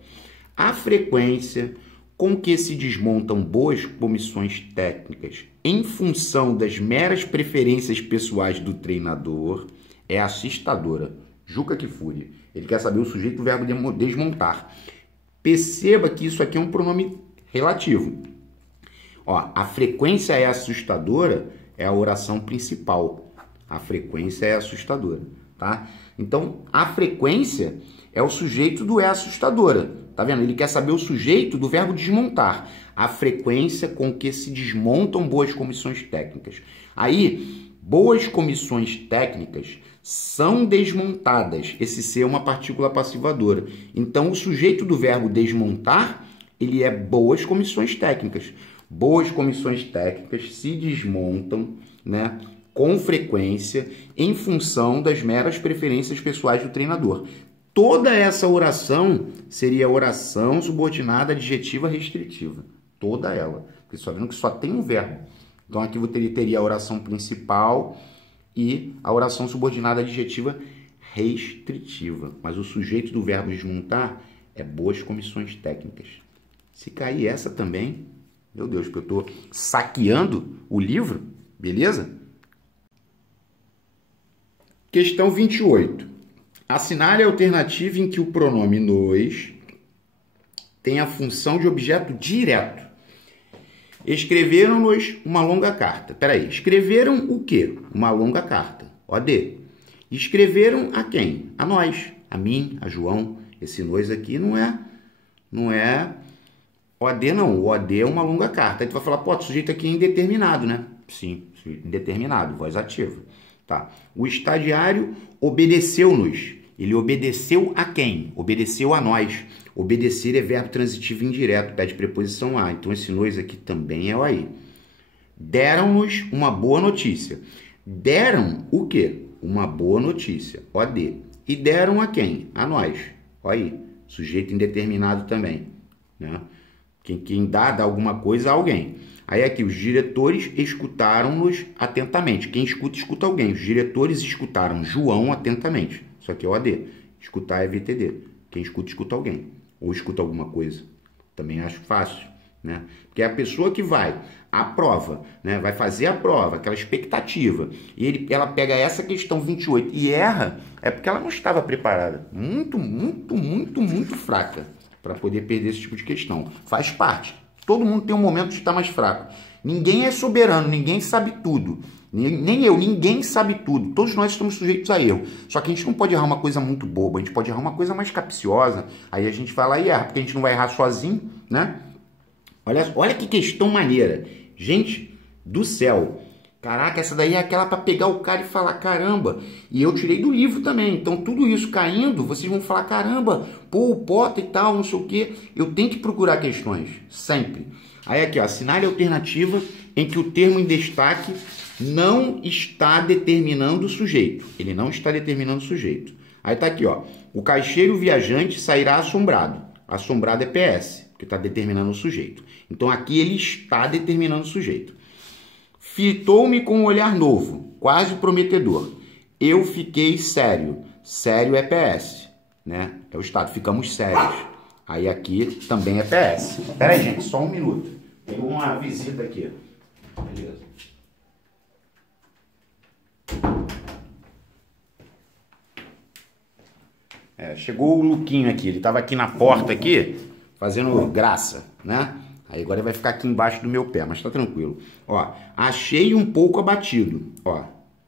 A frequência com que se desmontam boas comissões técnicas em função das meras preferências pessoais do treinador é assustadora. Juca Kfouri. Ele quer saber o sujeito do verbo desmontar. Perceba que isso aqui é um pronome relativo. Ó, a frequência é assustadora é a oração principal. A frequência é assustadora, tá? Então, a frequência é o sujeito do é assustadora. Tá vendo? Ele quer saber o sujeito do verbo desmontar. A frequência com que se desmontam boas comissões técnicas. Aí, boas comissões técnicas são desmontadas. Esse ser é uma partícula passivadora. Então, o sujeito do verbo desmontar, ele é boas comissões técnicas. Boas comissões técnicas se desmontam, né, com frequência em função das meras preferências pessoais do treinador. Toda essa oração seria oração subordinada adjetiva restritiva. Toda ela. Porque só vendo que só tem um verbo. Então aqui você teria a oração principal e a oração subordinada adjetiva restritiva. Mas o sujeito do verbo desmontar é boas comissões técnicas. Se cair essa também, meu Deus, porque eu estou saqueando o livro, beleza? Questão 28. Assinale a alternativa em que o pronome nos tem a função de objeto direto. Escreveram-nos uma longa carta. Peraí, escreveram o quê? Uma longa carta. OD. Escreveram a quem? A nós. A mim, a João. Esse nós aqui não é OD não. O OD é uma longa carta. Aí tu vai falar, pô, o sujeito aqui é indeterminado, né? Sim, indeterminado, voz ativa. Tá. O estagiário obedeceu-nos. Ele obedeceu a quem? Obedeceu a nós. Obedecer é verbo transitivo indireto, pede preposição a. Então, esse nós aqui também é o aí. Deram-nos uma boa notícia. Deram o quê? Uma boa notícia. OD. E deram a quem? A nós. Olha aí. Sujeito indeterminado também. Né? Quem dá alguma coisa a alguém. Aí aqui, os diretores escutaram-nos atentamente. Quem escuta, escuta alguém. Os diretores escutaram João atentamente. Isso aqui é OD. Escutar é VTD. Quem escuta, escuta alguém. Ou escuta alguma coisa. Também acho fácil. né? Porque é a pessoa que vai à prova, né? Vai fazer a prova, aquela expectativa, e ela pega essa questão 28 e erra, é porque ela não estava preparada. Muito fraca para poder perder esse tipo de questão. Faz parte. Todo mundo tem um momento de estar mais fraco. Ninguém é soberano, ninguém sabe tudo. Nem eu, ninguém sabe tudo. Todos nós estamos sujeitos a erro. Só que a gente não pode errar uma coisa muito boba, a gente pode errar uma coisa mais capciosa. Aí a gente vai lá e erra, porque a gente não vai errar sozinho, né? Olha que questão maneira. Gente do céu. Caraca, essa daí é aquela para pegar o cara e falar, caramba. E eu tirei do livro também. Então tudo isso caindo, vocês vão falar, caramba, pô, o Potter e tal, não sei o quê. Eu tenho que procurar questões, sempre. Aí aqui, ó, assinale a alternativa em que o termo em destaque não está determinando o sujeito. Ele não está determinando o sujeito. Aí tá aqui, ó. O caixeiro viajante sairá assombrado. Assombrado é PS, que está determinando o sujeito. Então aqui ele está determinando o sujeito. Fitou-me com um olhar novo, quase prometedor. Eu fiquei sério. Sério é PS, né? É o estado. Ficamos sérios. Aí aqui também é PS. Pera aí, gente, só um minuto. Tem uma visita aqui. Beleza. Chegou o Luquinho aqui. Ele estava aqui na porta aqui, fazendo graça, né? Aí agora ele vai ficar aqui embaixo do meu pé, mas tá tranquilo. Ó, achei um pouco abatido. Ó,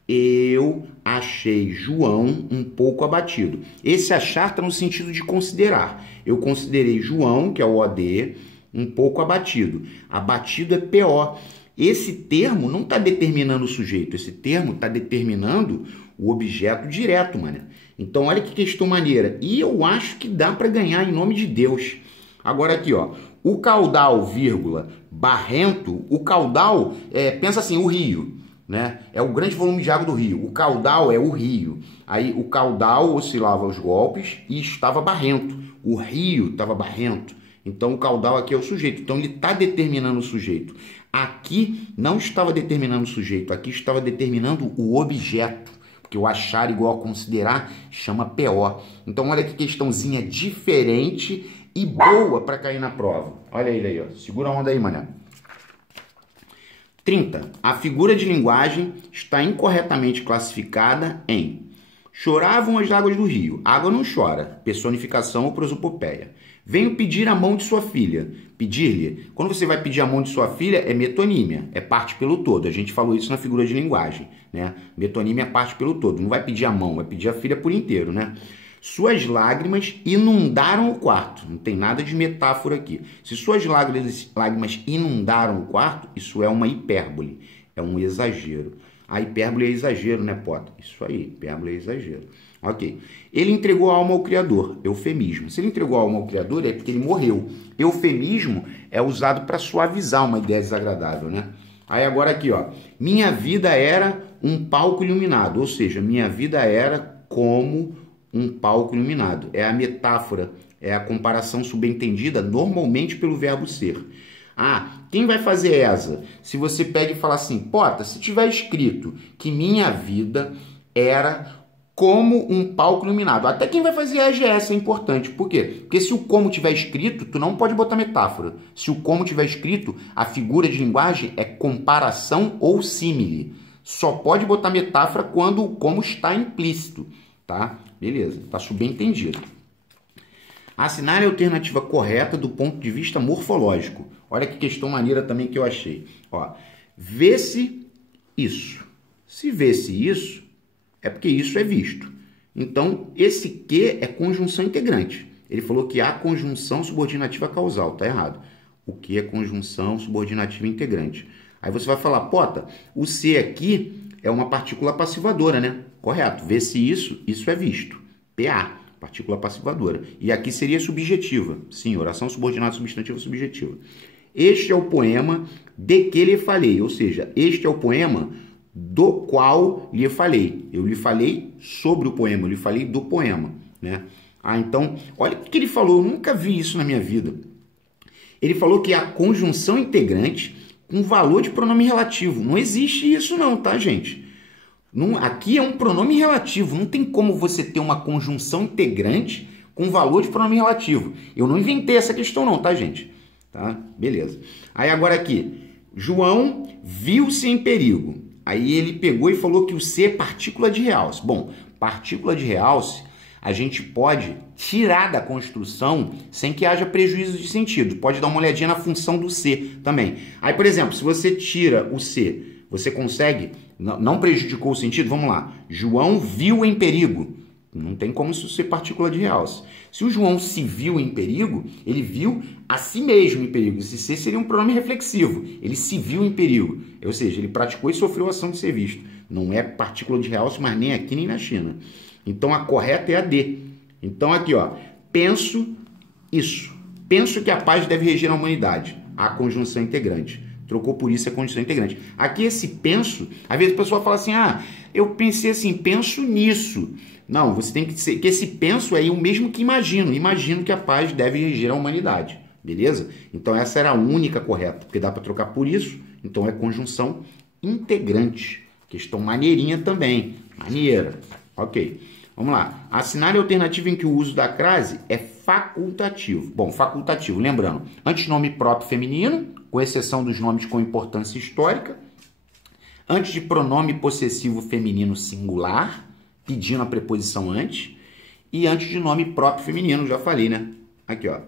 eu achei João um pouco abatido. Esse achar tá no sentido de considerar. Eu considerei João, que é o OD, um pouco abatido. Abatido é PO. Esse termo não está determinando o sujeito. Esse termo está determinando o objeto direto, mano. Então, olha que questão maneira. E eu acho que dá para ganhar em nome de Deus. Agora aqui, ó. O caudal, vírgula, barrento. O caudal, pensa assim, o rio, né? É o grande volume de água do rio. O caudal é o rio. Aí o caudal oscilava os golpes e estava barrento. O rio estava barrento. Então o caudal aqui é o sujeito. Então ele está determinando o sujeito. Aqui não estava determinando o sujeito. Aqui estava determinando o objeto. Porque o achar igual a considerar chama PO. Então olha que questãozinha diferente e boa para cair na prova. Olha ele aí, ó. Segura a onda aí, mané. 30. A figura de linguagem está incorretamente classificada em: choravam as águas do rio. Água não chora. Personificação ou prosopopeia. Venho pedir a mão de sua filha. Pedir-lhe. Quando você vai pedir a mão de sua filha, é metonímia. É parte pelo todo. A gente falou isso na figura de linguagem, né? Metonímia é parte pelo todo. Não vai pedir a mão, vai pedir a filha por inteiro, né? Suas lágrimas inundaram o quarto. Não tem nada de metáfora aqui. Se suas lágrimas inundaram o quarto, isso é uma hipérbole. É um exagero. A hipérbole é exagero, né, Potter? Isso aí, hipérbole é exagero. Ok. Ele entregou a alma ao Criador. Eufemismo. Se ele entregou a alma ao Criador, é porque ele morreu. Eufemismo é usado para suavizar uma ideia desagradável, né? Aí agora aqui, ó. Minha vida era um palco iluminado. Ou seja, minha vida era como um palco iluminado. É a metáfora, é a comparação subentendida normalmente pelo verbo ser. Ah, quem vai fazer essa? Se você pega e fala assim, Potter, se tiver escrito que minha vida era como um palco iluminado. Até quem vai fazer a EGS é importante. Por quê? Porque se o como tiver escrito, tu não pode botar metáfora. Se o como tiver escrito, a figura de linguagem é comparação ou símile. Só pode botar metáfora quando o como está implícito, tá? Beleza, tá subentendido. Assinale a alternativa correta do ponto de vista morfológico. Olha que questão maneira também que eu achei. Ó, vê-se isso. Se vê-se isso, é porque isso é visto. Então, esse que é conjunção integrante. Ele falou que há conjunção subordinativa causal. Tá errado. O que é conjunção subordinativa integrante. Aí você vai falar, Potter, o se aqui é uma partícula passivadora, né? Correto. Vê-se isso, isso é visto. PA, partícula passivadora. E aqui seria subjetiva. Sim, oração subordinada substantiva subjetiva. Este é o poema de que lhe falei. Ou seja, este é o poema do qual lhe falei. Eu lhe falei sobre o poema, eu lhe falei do poema, né? Ah, então, olha o que ele falou, eu nunca vi isso na minha vida. Ele falou que é a conjunção integrante com valor de pronome relativo. Não existe isso não, tá, gente? Não, aqui é um pronome relativo, não tem como você ter uma conjunção integrante com valor de pronome relativo. Eu não inventei essa questão não, tá, gente? tá? Beleza. Aí agora aqui, João viu-se em perigo. Aí ele pegou e falou que o C é partícula de realce. Bom, partícula de realce a gente pode tirar da construção sem que haja prejuízo de sentido. Pode dar uma olhadinha na função do C também. Aí, por exemplo, se você tira o C, você consegue... Não prejudicou o sentido? Vamos lá. João viu em perigo. Não tem como isso ser partícula de realce. Se o João se viu em perigo, ele viu a si mesmo em perigo. Esse C seria um pronome reflexivo. Ele se viu em perigo. Ou seja, ele praticou e sofreu a ação de ser visto. Não é partícula de realce, mas nem aqui nem na China. Então a correta é a D. Então aqui, ó, penso isso. Penso que a paz deve reger a humanidade. A conjunção integrante. Trocou por isso a conjunção integrante. Aqui esse penso, às vezes a pessoa fala assim, ah, eu pensei assim, penso nisso. Não, você tem que dizer que esse penso é o mesmo que imagino. Imagino que a paz deve reger a humanidade. Beleza? Então essa era a única correta, porque dá para trocar por isso. Então é conjunção integrante. Questão maneirinha também. Maneira. Ok. Vamos lá. Assinale a alternativa em que o uso da crase é facultativo. Bom, facultativo, lembrando, antenome próprio feminino, com exceção dos nomes com importância histórica, antes de pronome possessivo feminino singular, pedindo a preposição antes, e antes de nome próprio feminino, já falei, né? Aqui, ó.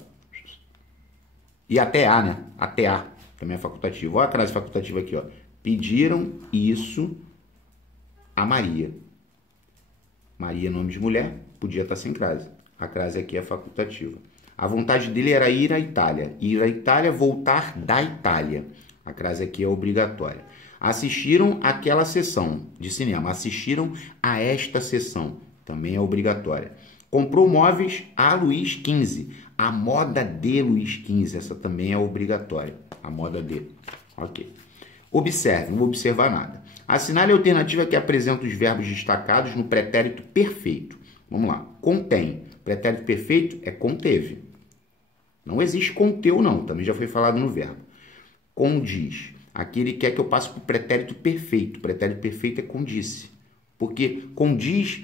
E até A, né? Até A, também é facultativo. Olha a crase facultativa aqui, ó. Pediram isso a Maria. Maria, nome de mulher, podia estar sem crase. A crase aqui é facultativa. A vontade dele era ir à Itália. Ir à Itália, voltar da Itália. A crase aqui é obrigatória. Assistiram àquela sessão de cinema. Assistiram a esta sessão. Também é obrigatória. Comprou móveis a Luís XV. A moda de Luís XV. Essa também é obrigatória. A moda de. Ok. Observe, não vou observar nada. Assinale a alternativa que apresenta os verbos destacados no pretérito perfeito. Vamos lá. Contém. Pretérito perfeito é conteve. Não existe conteu, não. Também já foi falado no verbo. Condiz. Aqui ele quer que eu passe para o pretérito perfeito. O pretérito perfeito é condisse. Porque condiz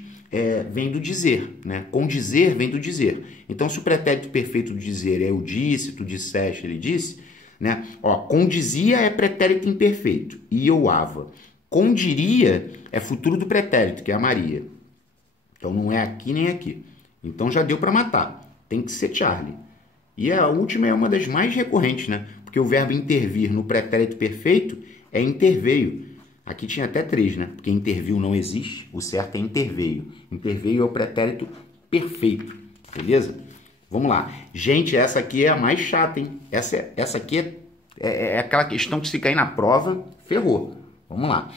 vem do dizer, né? Condizer vem do dizer. Então, se o pretérito perfeito do dizer é eu disse, tu disseste, ele disse, né? Ó, condizia é pretérito imperfeito. Ioava. Condiria é futuro do pretérito, que é a Maria. Então, não é aqui nem aqui. Então, já deu para matar. Tem que ser Charlie. E a última é uma das mais recorrentes, né? Porque o verbo intervir no pretérito perfeito é interveio. Aqui tinha até 3, né? Porque interviu não existe, o certo é interveio. Interveio é o pretérito perfeito, beleza? Vamos lá. Gente, essa aqui é a mais chata, hein? Essa aqui é aquela questão que se cair na prova, ferrou. Vamos lá.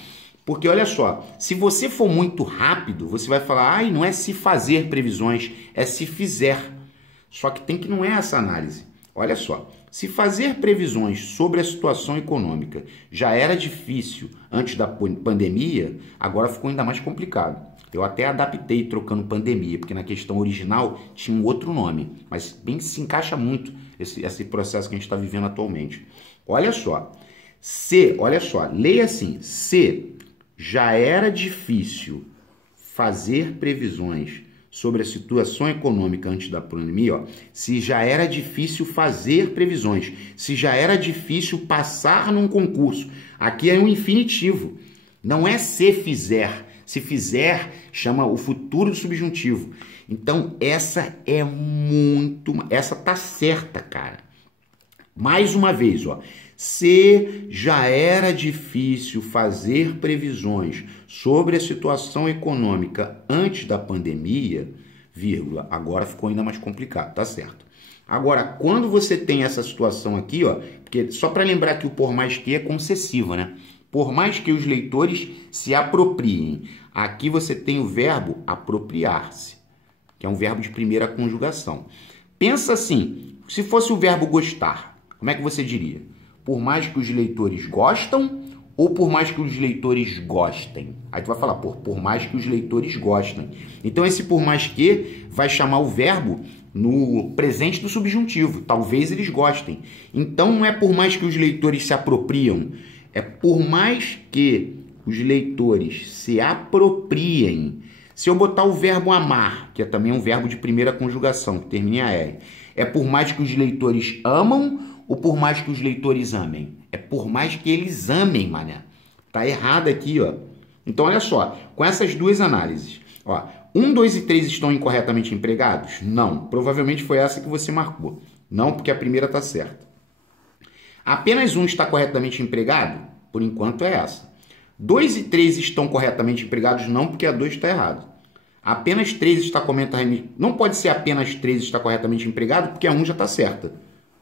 Porque olha só, se você for muito rápido, você vai falar, ai, não é se fazer previsões, é se fizer. Só que tem que não é essa análise. Olha só, se fazer previsões sobre a situação econômica já era difícil antes da pandemia, agora ficou ainda mais complicado. Eu até adaptei trocando pandemia, porque na questão original tinha um outro nome, mas bem se encaixa muito esse processo que a gente está vivendo atualmente. Olha só, leia assim, se já era difícil fazer previsões sobre a situação econômica antes da pandemia, ó, se já era difícil fazer previsões, se já era difícil passar num concurso. Aqui é um infinitivo, não é se fizer. Se fizer, chama o futuro do subjuntivo. Então, essa tá certa, cara. Mais uma vez, ó. Se já era difícil fazer previsões sobre a situação econômica antes da pandemia, vírgula, agora ficou ainda mais complicado, tá certo? Agora, quando você tem essa situação aqui, ó, porque só para lembrar que o por mais que é concessiva, né? Por mais que os leitores se apropriem. Aqui você tem o verbo apropriar-se, que é um verbo de primeira conjugação. Pensa assim, se fosse o verbo gostar, como é que você diria? Por mais que os leitores gostam ou por mais que os leitores gostem? Aí tu vai falar, por mais que os leitores gostem. Então esse por mais que vai chamar o verbo no presente do subjuntivo. Talvez eles gostem. Então não é por mais que os leitores se apropriam, é por mais que os leitores se apropriem. Se eu botar o verbo amar, que é também um verbo de primeira conjugação, que termina em AR, é por mais que os leitores amam ou por mais que os leitores amem? É por mais que eles amem, mané. Tá errado aqui, ó. Então, olha só, com essas duas análises, ó, 1, 2 e 3 estão incorretamente empregados? Não. Provavelmente foi essa que você marcou. Não, porque a primeira está certa. Apenas 1 está corretamente empregado? Por enquanto é essa. 2 e 3 estão corretamente empregados? Não, porque a 2 está errado. Apenas 3 está corretamente... Não pode ser apenas 3 está corretamente empregado, porque a 1 já está certa.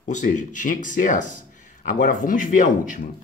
Ou seja, tinha que ser essa. Agora, vamos ver a última.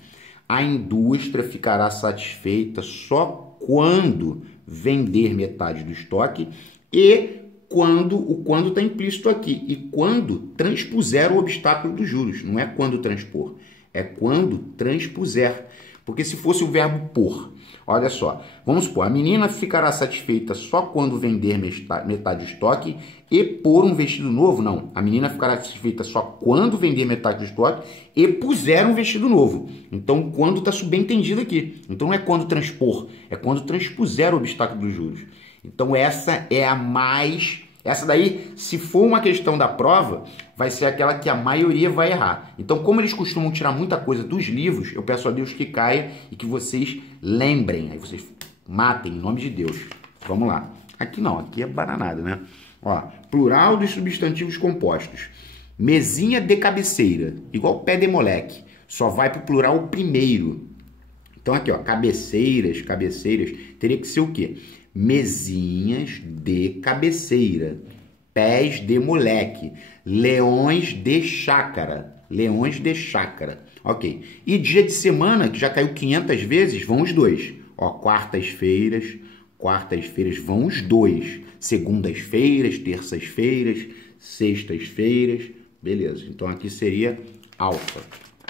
A indústria ficará satisfeita só quando vender metade do estoque e quando está implícito aqui. E quando transpuser o obstáculo dos juros. Não é quando transpor, é quando transpuser. Porque se fosse o verbo por, olha só, vamos supor, a menina ficará satisfeita só quando vender metade do estoque e pôr um vestido novo? Não, a menina ficará satisfeita só quando vender metade do estoque e puser um vestido novo. Então, quando está subentendido aqui. Então, não é quando transpor, é quando transpuser o obstáculo dos juros. Então, essa é a mais... Essa daí, se for uma questão da prova, vai ser aquela que a maioria vai errar. Então, como eles costumam tirar muita coisa dos livros, eu peço a Deus que caia e que vocês lembrem. Aí vocês matem, em nome de Deus. Vamos lá. Aqui não, aqui é bananada, né? Ó, plural dos substantivos compostos. Mesinha de cabeceira, igual pé de moleque. Só vai para o plural primeiro. Então, aqui, ó, cabeceiras, teria que ser o quê? Mesinhas de cabeceira, pés de moleque, leões de chácara, ok. E dia de semana, que já caiu 500 vezes, vão os dois, ó, quartas-feiras vão os dois, segundas-feiras, terças-feiras, sextas-feiras, beleza, então aqui seria alfa,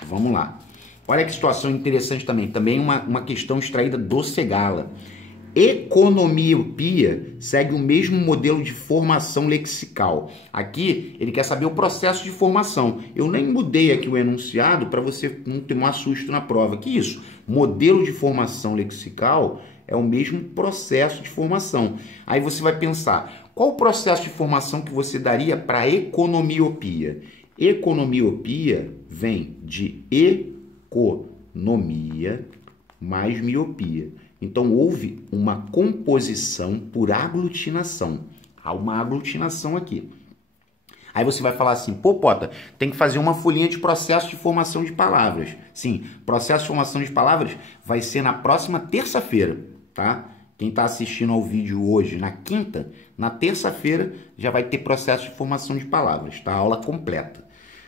vamos lá. Olha que situação interessante também uma questão extraída do Segala. Economiopia segue o mesmo modelo de formação lexical. Aqui, ele quer saber o processo de formação. Eu nem mudei aqui o enunciado para você não tomar susto na prova. Que isso? Modelo de formação lexical é o mesmo processo de formação. Aí você vai pensar, qual o processo de formação que você daria para economiopia? Economiopia vem de economia mais miopia. Então, houve uma composição por aglutinação. Há uma aglutinação aqui. Aí você vai falar assim, pô, Pota, tem que fazer uma folhinha de processo de formação de palavras. Sim, processo de formação de palavras vai ser na próxima terça-feira, tá? Quem está assistindo ao vídeo hoje, na quinta, na terça-feira já vai ter processo de formação de palavras, tá? A aula completa.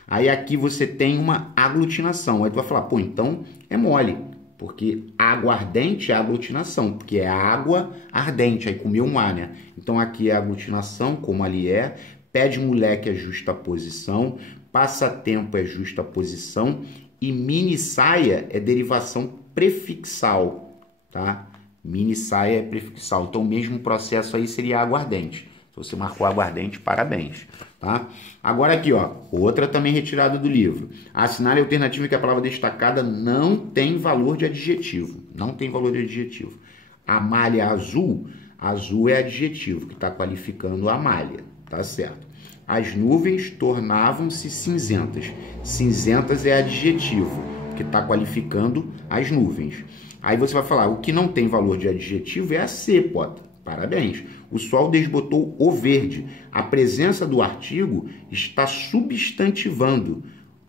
Aí aqui você tem uma aglutinação. Aí tu vai falar, pô, então é mole. Porque aguardente é aglutinação, porque é água ardente, aí comeu um A, né? Então aqui é aglutinação, como ali é, pé de moleque é justaposição, passatempo é justaposição e mini saia é derivação prefixal, tá? Mini saia é prefixal, então o mesmo processo aí seria aguardente. Se você marcou aguardente, parabéns. Tá? Agora aqui, ó, outra também retirada do livro. Assinale a alternativa que a palavra destacada não tem valor de adjetivo. Não tem valor de adjetivo. A malha azul, azul é adjetivo, que está qualificando a malha. Tá certo. As nuvens tornavam-se cinzentas. Cinzentas é adjetivo, que está qualificando as nuvens. Aí você vai falar, o que não tem valor de adjetivo é a C, Pota. Parabéns. O sol desbotou o verde. A presença do artigo está substantivando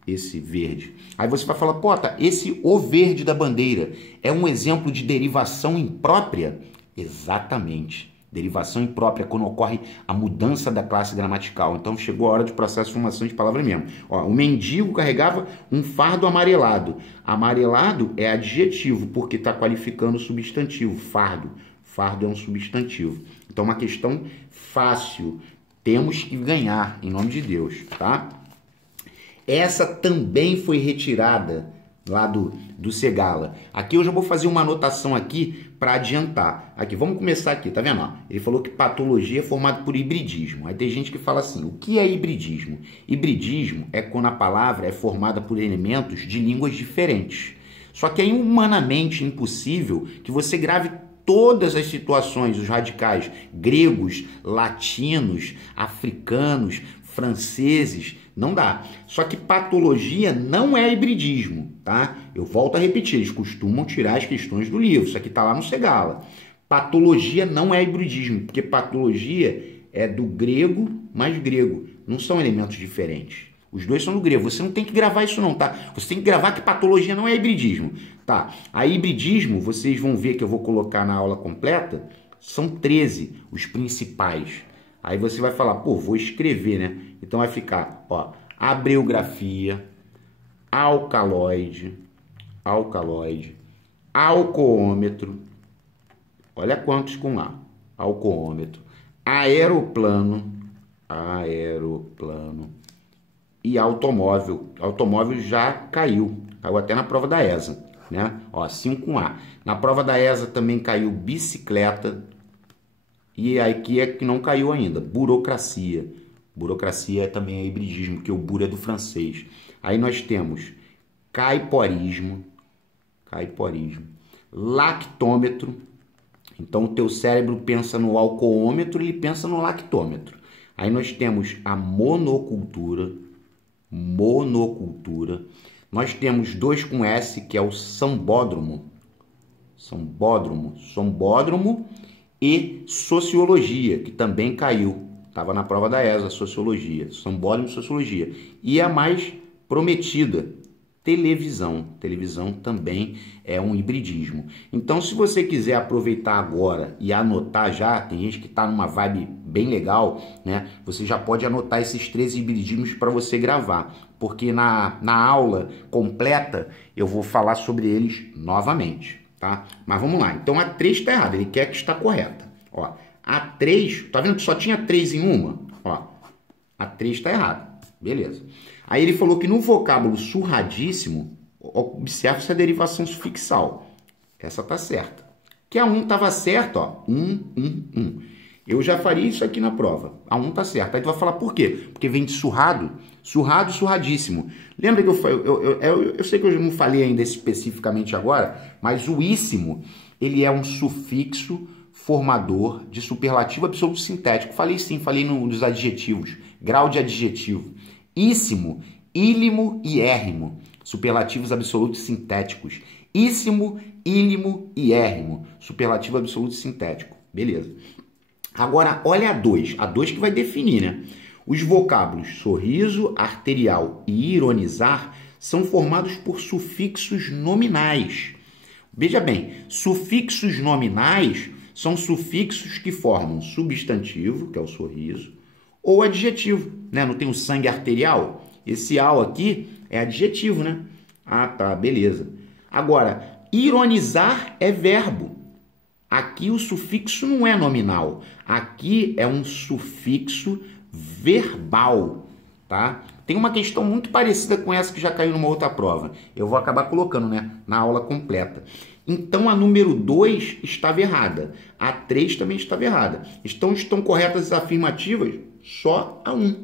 esse verde. Aí você vai falar, Pota, esse o verde da bandeira é um exemplo de derivação imprópria? Exatamente. Derivação imprópria, quando ocorre a mudança da classe gramatical. Então, chegou a hora de processo de formação de palavra mesmo. Ó, o mendigo carregava um fardo amarelado. Amarelado é adjetivo, porque está qualificando o substantivo, fardo. Fardo é um substantivo. Então, uma questão fácil. Temos que ganhar, em nome de Deus, tá? Essa também foi retirada lá do Segala. Aqui eu já vou fazer uma anotação aqui para adiantar. Aqui, vamos começar aqui, tá vendo? Ó, ele falou que patologia é formada por hibridismo. Aí tem gente que fala assim, o que é hibridismo? Hibridismo é quando a palavra é formada por elementos de línguas diferentes. Só que é humanamente impossível que você grave todas as situações, os radicais gregos, latinos, africanos, franceses, Não dá. Só que patologia não é hibridismo, tá? Eu volto a repetir, eles costumam tirar as questões do livro. Isso aqui está lá no Segala. Patologia não é hibridismo, porque patologia é do grego mais grego. Não são elementos diferentes. Os dois são do grego. Você não tem que gravar isso não, tá? Você tem que gravar que patologia não é hibridismo, tá? A hibridismo, vocês vão ver que eu vou colocar na aula completa, são 13 os principais. Aí você vai falar, pô, vou escrever, né? Então vai ficar, ó, abreografia, alcaloide, alcoômetro, olha quantos com A, alcoômetro, aeroplano e automóvel. Automóvel já caiu até na prova da ESA, né? Ó, 5 com A. Na prova da ESA também caiu bicicleta. E aqui é que não caiu ainda, burocracia. Burocracia também é hibridismo, porque o buro é do francês. Aí nós temos caiporismo, lactômetro. Então o teu cérebro pensa no alcoômetro, ele pensa no lactômetro. Aí nós temos a monocultura. Nós temos 2 com S, que é o sambódromo. E sociologia, que também caiu. Estava na prova da ESA, sociologia. Sambódromo e sociologia. E a mais prometida, televisão. Televisão também é um hibridismo. Então, se você quiser aproveitar agora e anotar já, tem gente que está numa vibe bem legal, né? Você já pode anotar esses 13 hibridismos para você gravar. Porque na aula completa eu vou falar sobre eles novamente. Tá? Mas vamos lá. Então a 3 está errada. Ele quer que está correta. Ó, a 3, tá vendo que só tinha 3 em uma? Ó, a 3 está errada. Beleza. Aí ele falou que no vocábulo surradíssimo, observa essa derivação sufixal. Essa tá certa. Que a 1 estava certa, ó. 1. Eu já faria isso aqui na prova. A 1 tá certa. Aí tu vai falar por quê? Porque vem de surrado. Surrado, surradíssimo. Lembra que eu sei que eu não falei ainda especificamente agora, mas o íssimo, ele é um sufixo formador de superlativo absoluto sintético. Falei sim, falei nos adjetivos. Grau de adjetivo. Íssimo, ílimo e érrimo. Superlativos absolutos sintéticos. Íssimo, ílimo e érrimo. Superlativo absoluto sintético. Beleza. Agora, olha a 2. A 2 que vai definir, né? Os vocábulos sorriso, arterial e ironizar são formados por sufixos nominais. Veja bem, sufixos nominais são sufixos que formam substantivo, que é o sorriso, ou adjetivo, né? Não tem o sangue arterial? Esse ao aqui é adjetivo, né? Ah, tá, beleza. Agora, ironizar é verbo. Aqui o sufixo não é nominal. Aqui é um sufixo verbal, tá? Tem uma questão muito parecida com essa que já caiu numa outra prova. Eu vou acabar colocando, né, na aula completa. Então a número 2 estava errada. A 3 também estava errada. Estão corretas as afirmativas? Só a 1.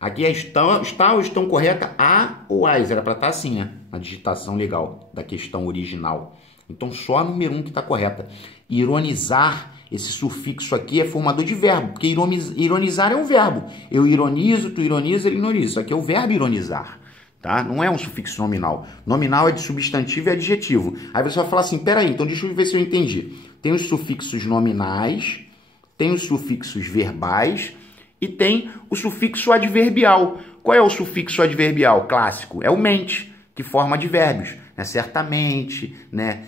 Aqui está ou estão corretas a ou as. Era para estar assim, né? Na digitação legal da questão original. Então só a número 1 que está correta. Ironizar, esse sufixo aqui é formador de verbo, porque ironizar é um verbo. Eu ironizo, tu ironiza, ele ironiza. Isso aqui é o verbo ironizar, tá? Não é um sufixo nominal. Nominal é de substantivo e adjetivo. Aí você vai falar assim, peraí, então deixa eu ver se eu entendi. Tem os sufixos nominais, tem os sufixos verbais e tem o sufixo adverbial. Qual é o sufixo adverbial clássico? É o mente, que forma advérbios. Né? Certamente, né?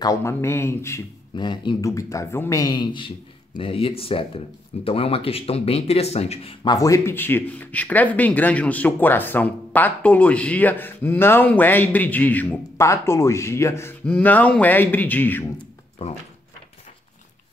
Calmamente, né? Indubitavelmente, né? E etc. Então é uma questão bem interessante. Mas vou repetir, escreve bem grande no seu coração, patologia não é hibridismo. Patologia não é hibridismo. Pronto.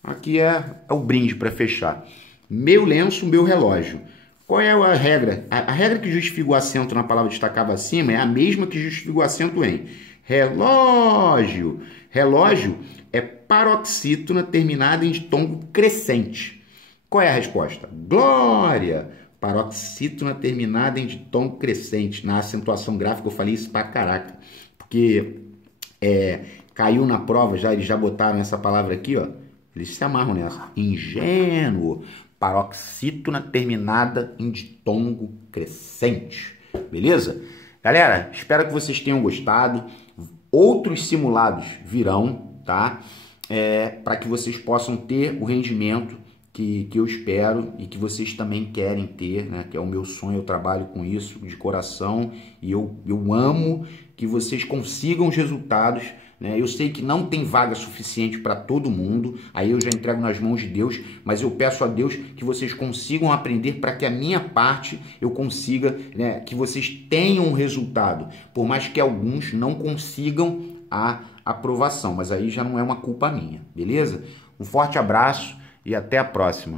Aqui é o brinde para fechar. Meu lenço, meu relógio. Qual é a regra? A regra que justifica o acento na palavra destacada acima é a mesma que justifica o acento em relógio. Relógio é paroxítona terminada em tom crescente. Qual é a resposta? Glória! Paroxítona terminada em tom crescente. Na acentuação gráfica eu falei isso pra caraca. Porque caiu na prova já, eles já botaram essa palavra aqui, ó. Eles se amarram nessa. Ingênuo. paroxítona terminada em ditongo crescente, beleza? Galera, espero que vocês tenham gostado. Outros simulados virão, tá? Para que vocês possam ter o rendimento que eu espero e que vocês também querem ter, né? Que é o meu sonho, eu trabalho com isso de coração e eu amo que vocês consigam os resultados, né? Eu sei que não tem vaga suficiente para todo mundo, aí eu já entrego nas mãos de Deus, mas eu peço a Deus que vocês consigam aprender para que a minha parte eu consiga, né? Que vocês tenham um resultado, por mais que alguns não consigam a aprovação, mas aí já não é uma culpa minha, beleza? Um forte abraço e até a próxima.